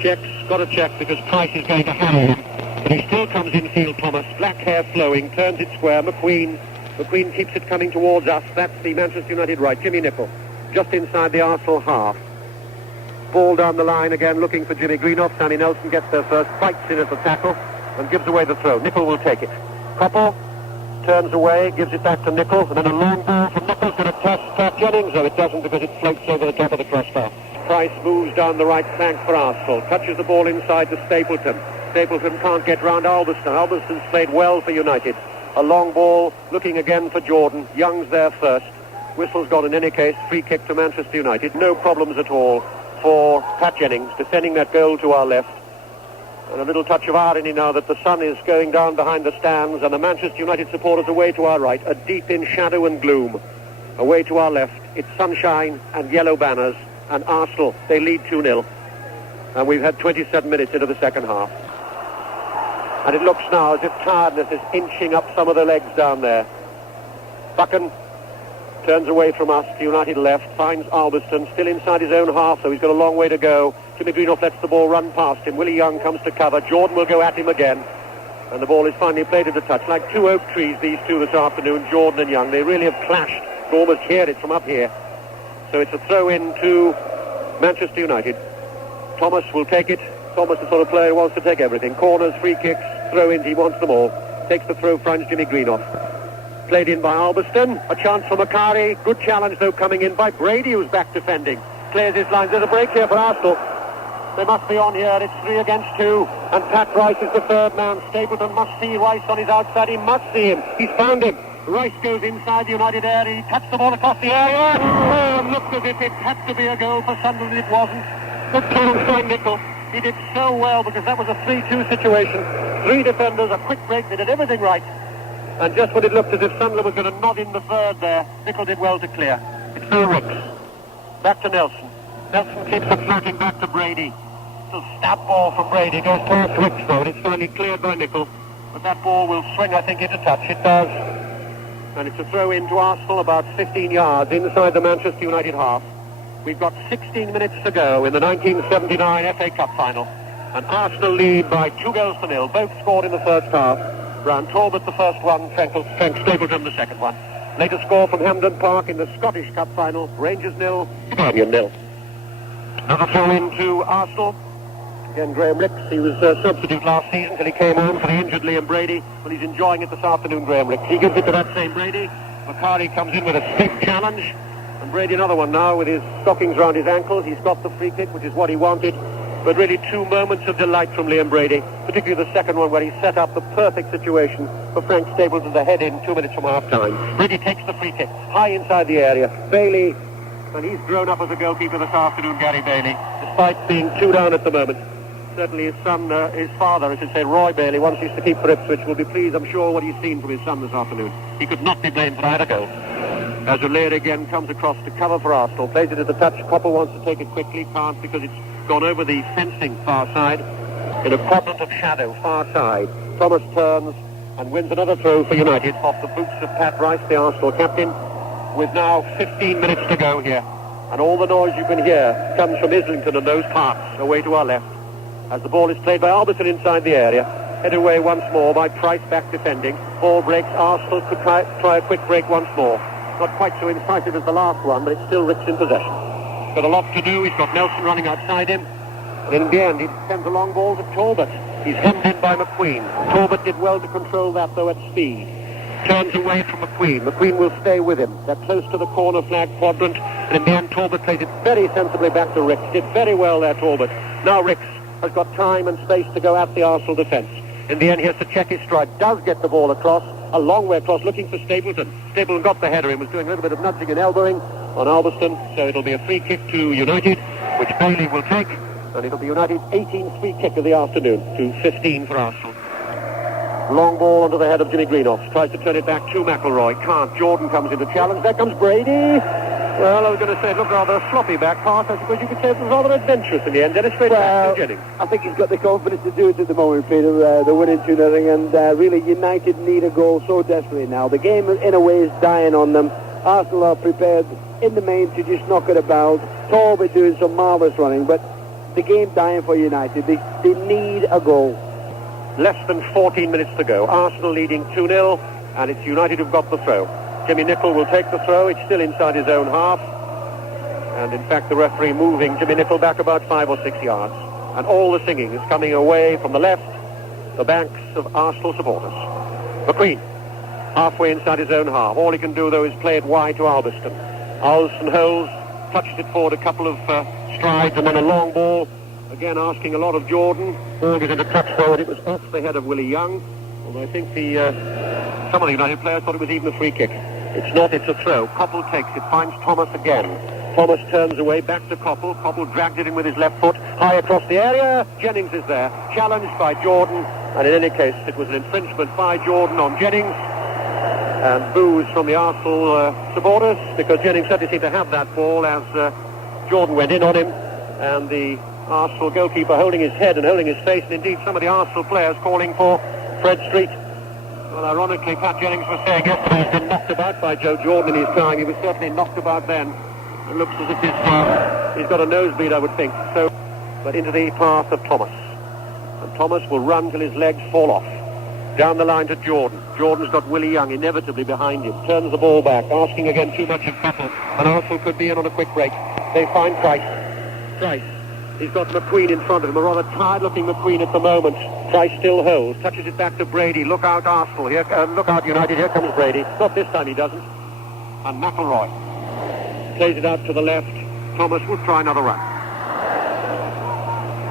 Checks, got to check because Price is going to hammer him. But he still comes infield, Thomas. Black hair flowing, turns it square. McQueen keeps it coming towards us. That's the Manchester United right. Jimmy Nicol, just inside the Arsenal half. Ball down the line again, looking for Jimmy Greenough. Sammy Nelson gets there first, fights in at the tackle, and gives away the throw. Nicol will take it. Koppel turns away, gives it back to Nicol, and then a long ball from Nicol's going to test Pat Jennings. No, it doesn't, because it floats over the top of the crossbar. Price moves down the right flank for Arsenal, touches the ball inside to Stapleton. Stapleton can't get round Albiston. Albiston's played well for United. A long ball, looking again for Jordan. Young's there first. Whistle's gone in any case. Free kick to Manchester United. No problems at all for Pat Jennings, defending that goal to our left. And a little touch of irony now that the sun is going down behind the stands and the Manchester United supporters away to our right are deep in shadow and gloom. Away to our left, it's sunshine and yellow banners, and Arsenal, they lead 2-0. And we've had 27 minutes into the second half. And it looks now as if tiredness is inching up some of the legs down there. Buchan turns away from us to United left, finds Albiston, still inside his own half, so he's got a long way to go. Jimmy Greenough lets the ball run past him. Willie Young comes to cover. Jordan will go at him again. And the ball is finally played into touch. Like two oak trees, these two this afternoon, Jordan and Young. They really have clashed. You can almost hear it from up here. So it's a throw-in to Manchester United. Thomas will take it. Thomas, the sort of player who wants to take everything. Corners, free kicks, throw-ins, he wants them all. Takes the throw, finds Jimmy Greenough. Played in by Albiston. A chance for Parry. Good challenge, though, coming in by Brady, who's back defending. Clears his lines. There's a break here for Arsenal. They must be on here. It's 3 against 2. And Pat Rice is the third man. Stapleton must see Rice on his outside. He must see him. He's found him. Rice goes inside the United area. He touched the ball across the area. Oh, looked as if it had to be a goal for Sunderland. It wasn't. Good clearance by Nicol. He did so well because that was a 3-2 situation. 3 defenders, a quick break. They did everything right. And just when it looked as if Sunderland was going to nod in the third there, Nicol did well to clear. It's no Ricks. Back to Nelson. Nelson keeps it floating back to Brady. Little snap ball from Brady. Goes past Ricks though, and it's finally cleared by Nicol. But that ball will swing, I think, into touch. It does. and it's a throw in to Arsenal about 15 yards inside the Manchester United half. We've got 16 minutes to go in the 1979 FA Cup final, and Arsenal lead by 2-0. Both scored in the first half. Bryon Talbot the first one, Frank Stapleton the second one. Later score from Hampden Park in the Scottish Cup final, Rangers 0, Birmingham 0. Another throw in to Arsenal. Again, Graham Ricks, he was substitute last season till he came on for the injured Liam Brady. Well, he's enjoying it this afternoon, Graham Ricks. He gives it to that same Brady. Parry comes in with a stiff challenge. And Brady another one now with his stockings round his ankles. He's got the free kick, which is what he wanted. But really 2 moments of delight from Liam Brady, particularly the second one where he set up the perfect situation for Frank Stapleton to head in 2 minutes from half-time. Brady takes the free kick high inside the area. Bailey, and he's grown up as a goalkeeper this afternoon, Gary Bailey, despite being 2 down at the moment. Certainly his son, his father, I should say, Roy Bailey, once used to keep for Ipswich, will be pleased, I'm sure, what he's seen from his son this afternoon. He could not be blamed for either goal. As O'Leary again comes across to cover for Arsenal, plays it at the touch. Copper wants to take it quickly, can't because it's gone over the fencing far side. In a quadrant of shadow, far side, Thomas turns and wins another throw for United off the boots of Pat Rice, the Arsenal captain, with now 15 minutes to go here. And all the noise you can hear comes from Islington and those parts away to our left. As the ball is played by Albertson inside the area, headed away once more by Price back defending. Ball breaks, Arsenal could try a quick break once more. Not quite so incisive as the last one, but it's still Ricks in possession. He's got a lot to do, he's got Nelson running outside him. And in the end, he sends a long ball to Talbot. He's hemmed in by McQueen. Talbot did well to control that, though, at speed. Turns away from McQueen. McQueen will stay with him. They're close to the corner flag quadrant. And in the end, Talbot plays it very sensibly back to Ricks. Did very well there, Talbot. Now Ricks has got time and space to go at the Arsenal defence. In the end, he has to check his stride. Does get the ball across, a long way across, looking for Stapleton. Stapleton got the header. He was doing a little bit of nudging and elbowing on Alberston. So it'll be a free kick to United, which Bailey will take. And it'll be United's 18th free kick of the afternoon to 15 for Arsenal. Long ball onto the head of Jimmy Greenoff. Tries to turn it back to McElroy. Can't. Jordan comes in to challenge. There comes Brady. Well, I was going to say it looked rather a sloppy back pass. I suppose you could say it was rather adventurous in the end. Dennis, straight back to Jennings. I think he's got the confidence to do it at the moment, Peter. They're winning 2-0, and really United need a goal so desperately now. The game, in a way, is dying on them. Arsenal are prepared in the main to just knock it about. Talbot doing some marvellous running, but the game dying for United. They need a goal. Less than 14 minutes to go. Arsenal leading 2-0, and it's United who've got the throw. Jimmy Nicholl will take the throw. It's still inside his own half. And in fact, the referee moving Jimmy Nicholl back about 5 or 6 yards. And all the singing is coming away from the left, the banks of Arsenal supporters. McQueen, halfway inside his own half. All he can do, though, is play it wide to Alberston. Alberston holds, touches it forward a couple of strides, and then a long ball. Again, asking a lot of Jordan. Ball is in a touch forward. It was off the head of Willie Young. Although I think some of the United players thought it was even a free kick. It's not, it's a throw. Koppel takes it, finds Thomas again. Thomas turns away, back to Koppel. Koppel dragged it in with his left foot, high across the area. Jennings is there, challenged by Jordan. And in any case, it was an infringement by Jordan on Jennings. And boos from the Arsenal supporters, because Jennings certainly seemed to have that ball as Jordan went in on him. And the Arsenal goalkeeper holding his head and holding his face. And indeed, some of the Arsenal players calling for Fred Street. Well, ironically, Pat Jennings was saying yesterday he's been knocked about by Joe Jordan in his time. He was certainly knocked about then. It looks as if he's got a nosebleed, I would think. So, but into the path of Thomas. And Thomas will run till his legs fall off. Down the line to Jordan. Jordan's got Willie Young inevitably behind him. Turns the ball back, asking again too much of Koppel. And Arsenal could be in on a quick break. They find Price. Price. He's got McQueen in front of him, a rather tired-looking McQueen at the moment. Price still holds, touches it back to Brady. Look out, Arsenal. Here, look out, United. Here comes Brady. Not this time, he doesn't. And McElroy plays it out to the left. Thomas will try another run.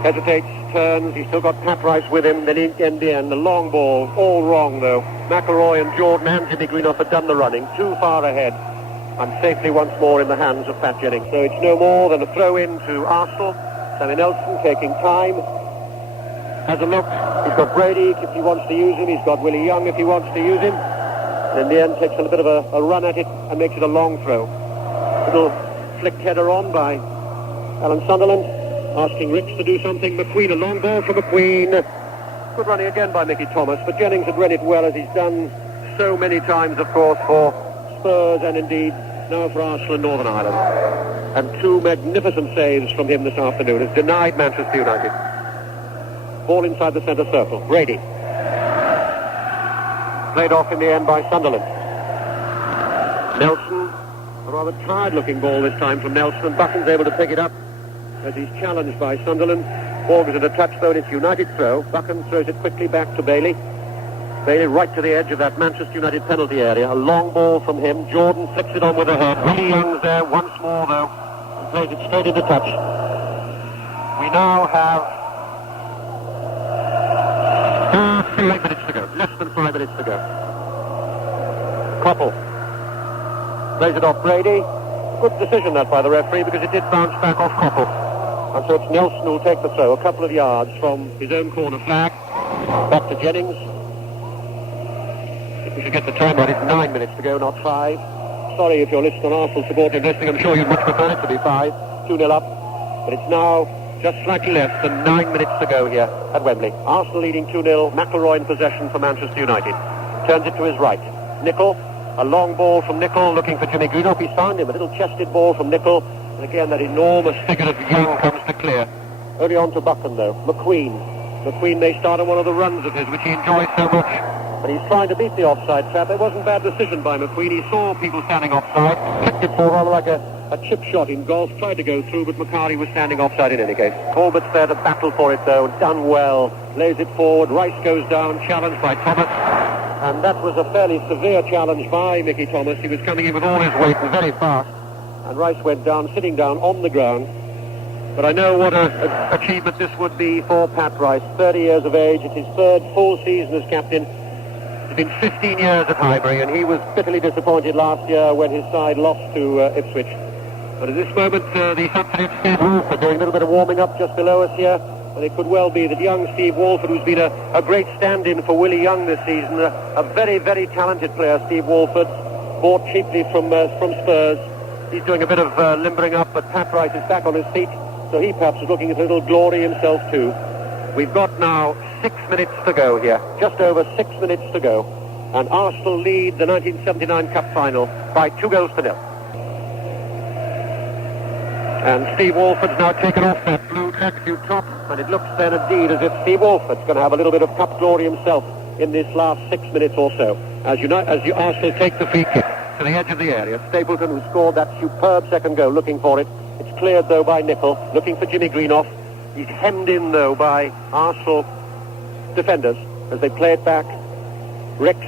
Hesitates, turns. He's still got Pat Rice with him. Then in the end, the long ball, all wrong though. McElroy and Jordan and Jimmy Greenoff had done the running, too far ahead. And safely once more in the hands of Pat Jennings. So it's no more than a throw-in to Arsenal. Sammy Nelson taking time, has a look. He's got Brady if he wants to use him. He's got Willie Young if he wants to use him. And in the end, takes a bit of a run at it and makes it a long throw. Little flicked header on by Alan Sunderland, asking Ricks to do something. McQueen, a long ball for McQueen. Good running again by Mickey Thomas, but Jennings had run it well as he's done so many times, of course, for Spurs and indeed now for Arsenal and Northern Ireland. And two magnificent saves from him this afternoon has denied Manchester United. Ball inside the centre circle. Brady. Played off in the end by Sunderland. Nelson, a rather tired-looking ball this time from Nelson, and Buchan's able to pick it up as he's challenged by Sunderland. Ball goes into touch, though, and it's United throw. Buchan throws it quickly back to Bailey. Bailey right to the edge of that Manchester United penalty area. A long ball from him. Jordan flicks it on with a head. Willie Young's there once more, though, and plays it straight into touch. We now have 8 minutes to go. Less than 5 minutes to go. Koppel plays it off Brady. Good decision that by the referee, because it did bounce back off Koppel. And so it's Nelson who will take the throw a couple of yards from his own corner flag. Back to Jennings. If we should get the time right, it's 9 minutes to go, not 5. Sorry if you're listening on Arsenal supporting listening. I'm sure you'd much prefer it to be 5. 2-0 up. But it's now just slightly less than 9 minutes to go here at Wembley. Arsenal leading 2-0. McIlroy in possession for Manchester United. Turns it to his right. Nicol. A long ball from Nicol looking for Jimmy Greenough. He's found him. A little chested ball from Nicol. And again, that enormous figure of Young comes to clear. Only on to Buchan, though. McQueen. McQueen may start on one of the runs of his, which he enjoys so much. And he's trying to beat the offside trap. It wasn't a bad decision by McQueen. He saw people standing offside. Kicked it for rather like a chip shot in golf. Tried to go through, but McCarty was standing offside in any case. Corbett's there to battle for it, though. Done well. Lays it forward. Rice goes down. Challenged by Thomas. And that was a fairly severe challenge by Mickey Thomas. He was coming in with all his weight and very fast. And Rice went down, sitting down on the ground. But I know what an achievement this would be for Pat Rice. 30 years of age. It's his third full season as captain. It's been 15 years at Highbury, and he was bitterly disappointed last year when his side lost to Ipswich. But at this moment, the substitute Steve Walford doing a little bit of warming up just below us here. And it could well be that young Steve Walford, who's been a great stand-in for Willie Young this season, a very, very talented player, Steve Walford, bought cheaply from Spurs. He's doing a bit of limbering up, but Pat Rice is back on his feet, so he perhaps is looking at a little glory himself too. We've got now 6 minutes to go here, just over 6 minutes to go, and Arsenal lead the 1979 Cup final by 2-0. And Steve Walford's now taken off that blue tracksuit top, and it looks then indeed as if Steve Walford's going to have a little bit of cup glory himself in this last 6 minutes or so. As Arsenal take the free kick to the edge of the area. Stapleton, who scored that superb second goal, looking for it. It's cleared, though, by Nicol, looking for Jimmy Greenough. He's hemmed in, though, by Arsenal defenders as they play it back. Ricks,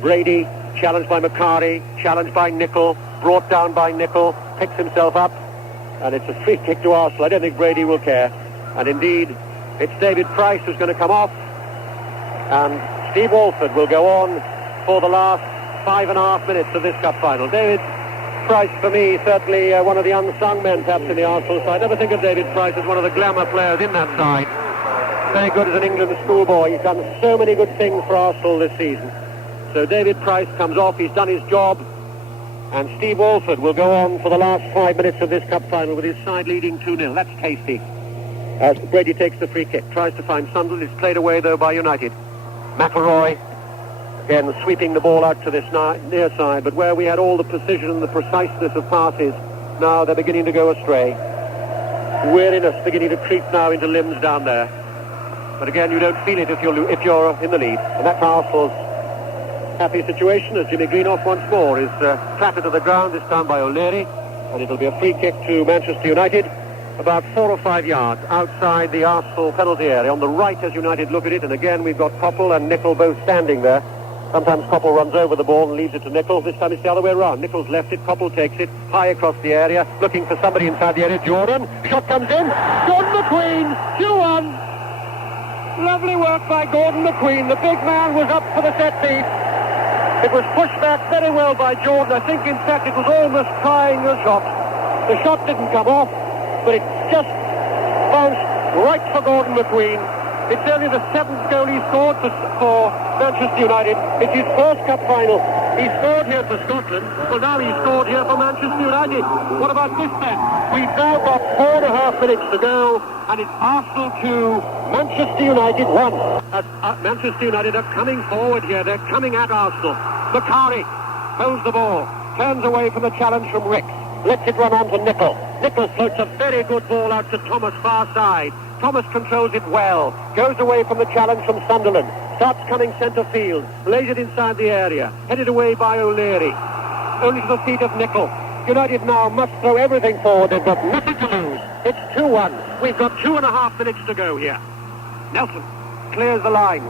Brady, challenged by McCarty, challenged by Nicol, brought down by Nicol, picks himself up. And it's a free kick to Arsenal. I don't think Brady will care. And indeed, it's David Price who's going to come off. And Steve Walford will go on for the last 5.5 minutes of this cup final. David Price, for me, certainly one of the unsung men, perhaps, in the Arsenal side. Never think of David Price as one of the glamour players in that side. Very good as an England schoolboy. He's done so many good things for Arsenal this season. So David Price comes off. He's done his job. And Steve Walford will go on for the last 5 minutes of this cup final with his side leading 2-0. That's tasty. As Brady takes the free kick, tries to find Sunderland. It's played away, though, by United. McIlroy, again, sweeping the ball out to this near side. But where we had all the precision and the preciseness of passes, now they're beginning to go astray. Weariness beginning to creep now into limbs down there. But again, you don't feel it if you're in the lead. And that's Arsenal's happy situation as Jimmy Greenough once more is clattered to the ground, this time by O'Leary, and it'll be a free kick to Manchester United about 4 or 5 yards outside the Arsenal penalty area on the right as United look at it. And again, we've got Koppel and Nicol both standing there. Sometimes Koppel runs over the ball and leaves it to Nicol. This time it's the other way around. Nicol's left it, Koppel takes it high across the area, looking for somebody inside the area. Jordan, shot comes in, Gordon McQueen, 2-1. Lovely work by Gordon McQueen. The big man was up for the set piece. It was pushed back very well by Jordan. I think, in fact, it was almost trying the shot. The shot didn't come off, but it just bounced right for Gordon McQueen. It's only the 7th goal he scored for Manchester United. It's his first cup final. He scored here for Scotland. Well, now he's scored here for Manchester United. What about this then? We've now got 4.5 minutes to go, and it's Arsenal 2, Manchester United 1. As Manchester United are coming forward here. They're coming at Arsenal. Parry holds the ball, turns away from the challenge from Ricks, lets it run on to Nicol. Nicol floats a very good ball out to Thomas far side. Thomas controls it well, goes away from the challenge from Sunderland, starts coming centre field, lays it inside the area, headed away by O'Leary. Only to the feet of Nicol. United now must throw everything forward. They've got nothing to lose. It's 2-1. We've got 2.5 minutes to go here. Nelson clears the line,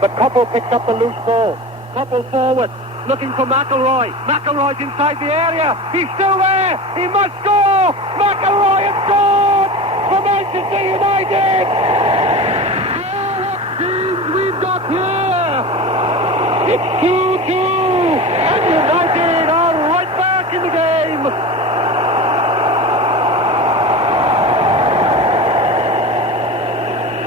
but Coppell picks up the loose ball. Coppell forward, looking for McElroy. McElroy's inside the area. He's still there. He must score. McElroy has scored for Manchester United. Oh, what scenes we've got here. It's 2-2, and United are right back in the game.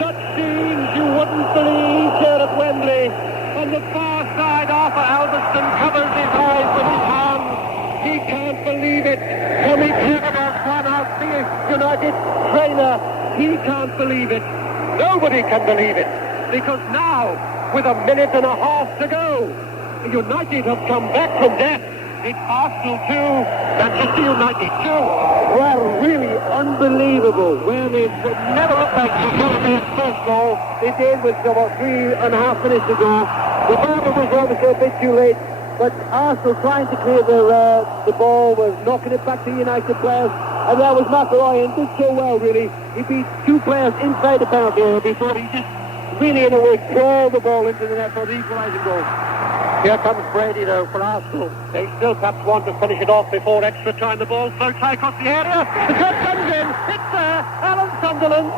Such scenes you wouldn't believe here at Wembley. On the far side, Arthur Alberston covers his eyes with his hands. He can't believe it. Tommy Clever's one out, the United trainer. He can't believe it. Nobody can believe it. Because now, with 1.5 minutes to go, United have come back from death. It's Arsenal 2, Manchester United 2. Well, really unbelievable. Where they've Never looked like their first goal. They did with about 3.5 minutes to go. The ball was obviously a bit too late, but Arsenal trying to clear the ball, was knocking it back to United players, and that was McElroy, and did so well, really. He beat 2 players inside the penalty area before he just really, in a way, clawed the ball into the net for the equalising goal. Here comes Brady, though, for Arsenal. They still perhaps want to finish it off before extra time. The ball floats high across the area. The shot comes in. It's there. Alan Sunderland.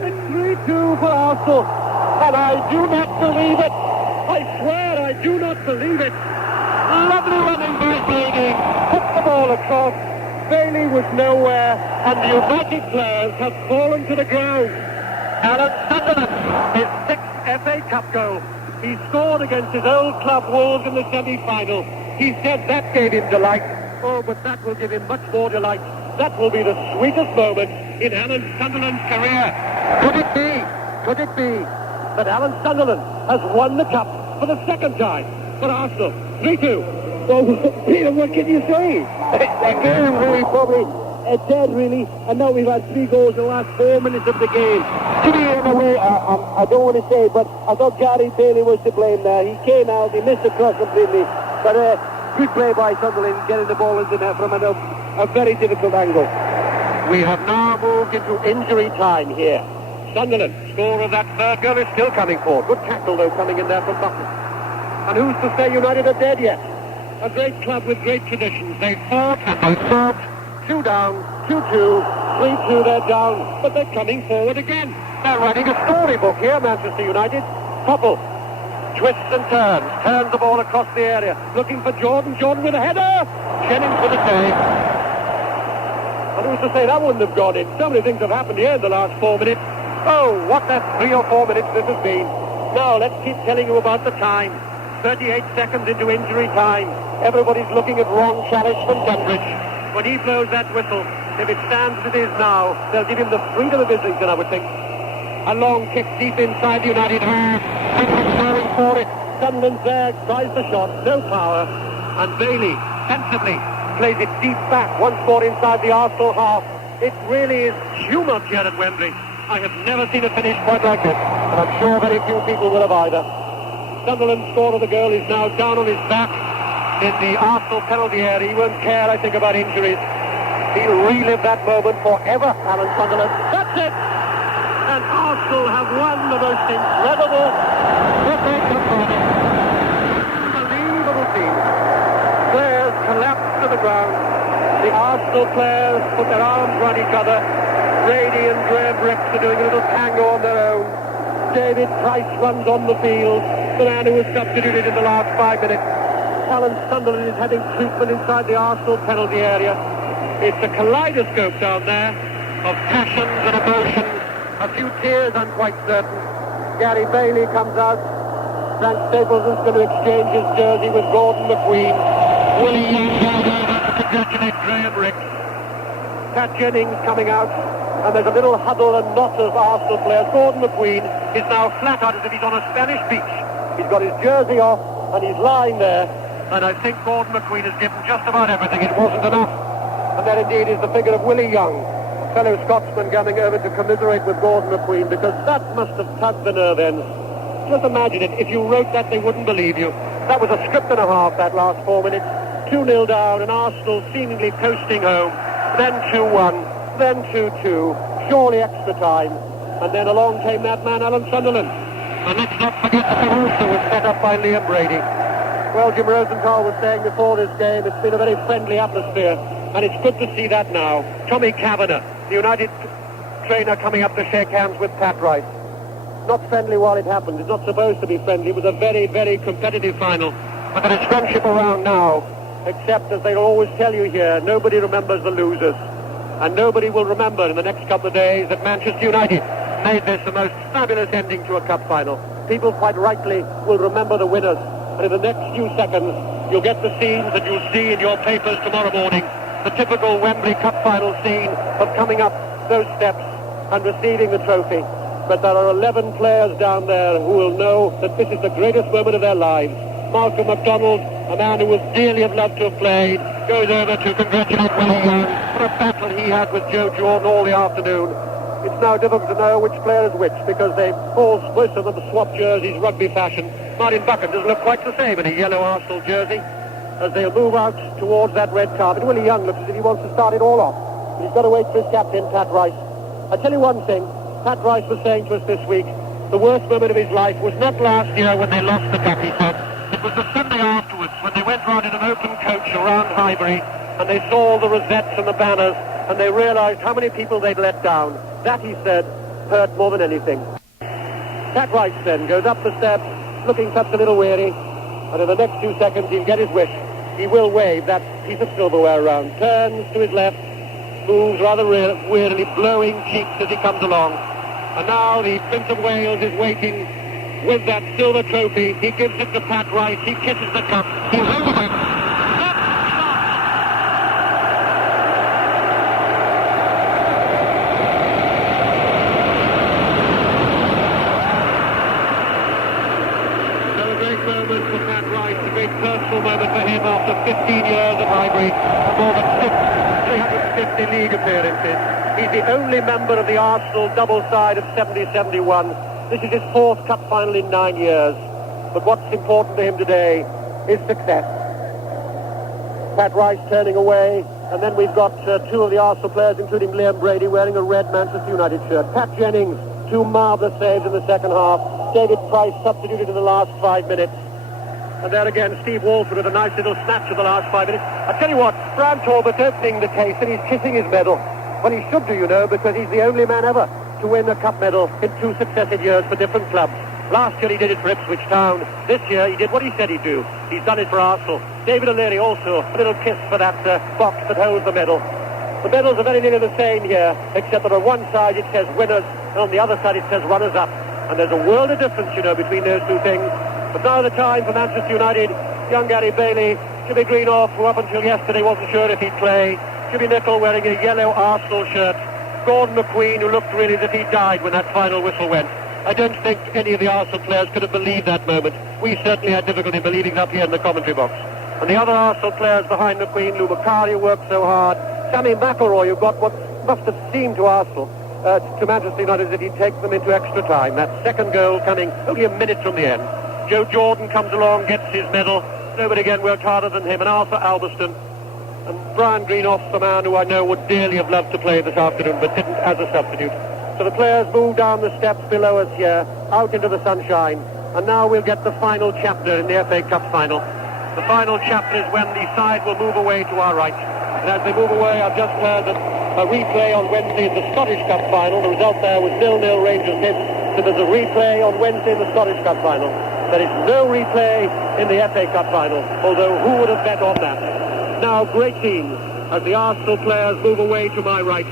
It's 3-2 for Arsenal. And I do not believe it. I swear I do not believe it. Lovely running by Brady. Put the ball across. Bailey was nowhere. And the United players have fallen to the ground. Alan Sunderland, his 6th FA Cup goal. He scored against his old club Wolves in the semi-final. He said that gave him delight. Oh, but that will give him much more delight. That will be the sweetest moment in Alan Sunderland's career. Could it be? Could it be that Alan Sunderland has won the cup for the 2nd time for Arsenal? 3-2. So, Peter, what can you say? The game really probably dead, really, and now we've had 3 goals in the last 4 minutes of the game. To me, in a way, I don't want to say, but I thought Gary Bailey was to blame there. He came out, he missed the cross completely, but good play by Sunderland, getting the ball into net from a very difficult angle. We have now moved into injury time here. Sunderland, score of that 3rd goal, is still coming forward. Good tackle, though, coming in there from Butler. And who's to say United are dead yet? A great club with great traditions. They fought and they fought. 2 down, 2-2, 3-2, they're down, but they're coming forward again. They're writing a storybook here, Manchester United. Coppell twists and turns the ball across the area, looking for Jordan with a header. Jennings for the save. And who's to say that wouldn't have gone in? So many things have happened here in the last 4 minutes. Oh, what that 3 or 4 minutes this has been. Now, let's keep telling you about the time. 38 seconds into injury time. Everybody's looking at Ron Chalice from Tunbridge. When he blows that whistle, if it stands as it is now, they'll give him the freedom of Islington, I would think. A long kick deep inside the United half. Sunderland going for it. Sunderland's there, tries the shot, no power. And Bailey, sensibly, plays it deep back, once more inside the Arsenal half. It really is tumult here at Wembley. I have never seen a finish quite like this, and I'm sure very few people will have either. Sunderland's score of the goal is now down on his back in the Arsenal penalty area. He won't care, I think, about injuries. He'll relive that moment forever, Alan Sunderland. That's it! And Arsenal have won the most incredible FA Cup final. Unbelievable team. Players collapsed to the ground. The Arsenal players put their arms around each other. Brady and Graham Ricks are doing a little tango on their own. David Price runs on the field, the man who was substituted in the last 5 minutes. Alan Sunderland is having treatment inside the Arsenal penalty area. It's a kaleidoscope down there of passions and emotions. A few tears, I'm quite certain. Gary Bailey comes out. Frank Stapleton's going to exchange his jersey with Gordon McQueen. Willie Young goes over to congratulate Graham Ricks. Pat Jennings coming out. And there's a little huddle and knot of Arsenal players. Gordon McQueen is now flat out as if he's on a Spanish beach. He's got his jersey off. and he's lying there, and I think Gordon McQueen has given just about everything. It wasn't enough. And that indeed is the figure of Willie Young, fellow Scotsman, coming over to commiserate with Gordon McQueen, because that must have tugged the nerve ends. Just imagine it. If you wrote that, they wouldn't believe you. That was a script and a half, that last 4 minutes. 2-0 down, and Arsenal seemingly coasting home. Then 2-1, then 2-2, surely extra time. And then along came that man, Alan Sunderland. And let's not forget that the also was set up by Liam Brady. Well, Jim Rosenthal was saying before this game, it's been a very friendly atmosphere, and it's good to see that now. Tommy Kavanagh, the United trainer, coming up to shake hands with Pat Rice. Not friendly while it happened. It's not supposed to be friendly. It was a very, very competitive final. But there is friendship around now, except, as they'll always tell you here, nobody remembers the losers. And nobody will remember in the next couple of days that Manchester United made this the most fabulous ending to a cup final. People quite rightly will remember the winners. And in the next few seconds, you'll get the scenes that you'll see in your papers tomorrow morning. The typical Wembley Cup final scene of coming up those steps and receiving the trophy. But there are 11 players down there who will know that this is the greatest moment of their lives. Malcolm MacDonald, a man who would dearly have loved to have played, goes over to congratulate Willie Young for a battle he had with Joe Jordan all the afternoon. It's now difficult to know which player is which, because they all, most of them, swap jerseys rugby fashion. Martin Buchan doesn't look quite the same in a yellow Arsenal jersey as they'll move out towards that red carpet. Willie Young looks as if he wants to start it all off. But he's got to wait for his captain, Pat Rice. I tell you one thing, Pat Rice was saying to us this week, the worst moment of his life was not last year when they lost the cup, he said. It was the Sunday afterwards when they went round in an open coach around Highbury and they saw all the rosettes and the banners and they realised how many people they'd let down. That, he said, hurt more than anything. Pat Rice then goes up the steps, looking perhaps a little weary, and in the next 2 seconds he'll get his wish. He will wave that piece of silverware around, turns to his left, moves rather wearily, blowing cheeks as he comes along. And now the Prince of Wales is waiting with that silver trophy. He gives it to Pat Rice. He kisses the cup. He holds it. So a great moment for Pat Rice, a great personal moment for him after 15 years at Highbury, and more than 350 league appearances. He's the only member of the Arsenal double side of 70-71. This is his 4th cup final in 9 years. But what's important to him today is success. Pat Rice turning away, and then we've got 2 of the Arsenal players, including Liam Brady, wearing a red Manchester United shirt. Pat Jennings, 2 marvellous saves in the second half. David Price substituted in the last 5 minutes. And there again, Steve Walford with a nice little snatch of the last 5 minutes. I tell you what, Brian Talbot's opening the case and he's kissing his medal. Well, he should do, you know, because he's the only man ever to win a cup medal in 2 successive years for different clubs. Last year he did it for Ipswich Town. This year he did what he said he'd do. He's done it for Arsenal. David O'Leary also, a little kiss for that box that holds the medal. The medals are very nearly the same here, except that on one side it says winners, and on the other side it says runners-up. And there's a world of difference, you know, between those 2 things. But now the time for Manchester United. Young Gary Bailey, Jimmy Greenoff, who up until yesterday wasn't sure if he'd play. Jimmy Nicholl wearing a yellow Arsenal shirt. Gordon McQueen, who looked really as if he died when that final whistle went. I don't think any of the Arsenal players could have believed that moment. We certainly had difficulty believing it up here in the commentary box. And the other Arsenal players behind McQueen, Lou Macari, who worked so hard. Sammy McElroy, who got what must have seemed to Arsenal, to Manchester United, as if he'd take them into extra time. That second goal coming only a minute from the end. Joe Jordan comes along, gets his medal. Nobody again worked harder than him. And Arthur Albiston. And Brian Greenoff's the man who I know would dearly have loved to play this afternoon, but didn't as a substitute. So the players move down the steps below us here, out into the sunshine. And now we'll get the final chapter in the FA Cup final. The final chapter is when the side will move away to our right. And as they move away, I've just heard that a replay on Wednesday in the Scottish Cup final. The result there was 0-0 Rangers hit. So there's a replay on Wednesday in the Scottish Cup final. There is no replay in the FA Cup final, although who would have bet on that? Now, great scenes as the Arsenal players move away to my right.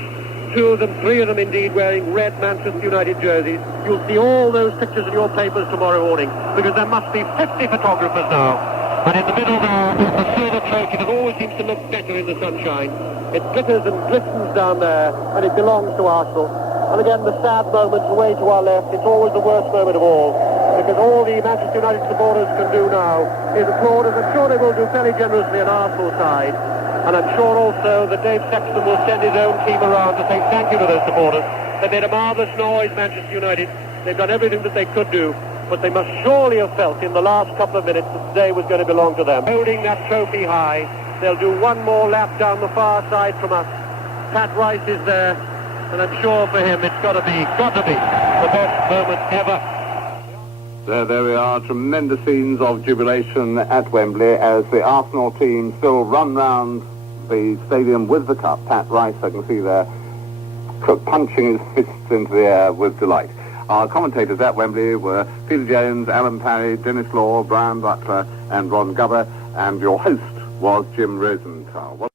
2 of them, 3 of them indeed, wearing red Manchester United jerseys. You'll see all those pictures in your papers tomorrow morning, because there must be 50 photographers now. And in the middle there is the silver trophy that always seems to look better in the sunshine. It glitters and glistens down there, and it belongs to Arsenal. And again, the sad moment away to our left, it's always the worst moment of all. because all the Manchester United supporters can do now is applaud, as I'm sure they will do fairly generously on Arsenal side. And I'm sure also that Dave Sexton will send his own team around to say thank you to those supporters. They made a marvellous noise, Manchester United. They've done everything that they could do, but they must surely have felt in the last couple of minutes that today was going to belong to them. Holding that trophy high, they'll do one more lap down the far side from us. Pat Rice is there, and I'm sure for him it's got to be the best moment ever. There we are, tremendous scenes of jubilation at Wembley as the Arsenal team still run round the stadium with the cup. Pat Rice, I can see there, punching his fists into the air with delight. Our commentators at Wembley were Peter Jones, Alan Parry, Dennis Law, Bryon Butler and Ron Gubber, and your host was Jim Rosenthal.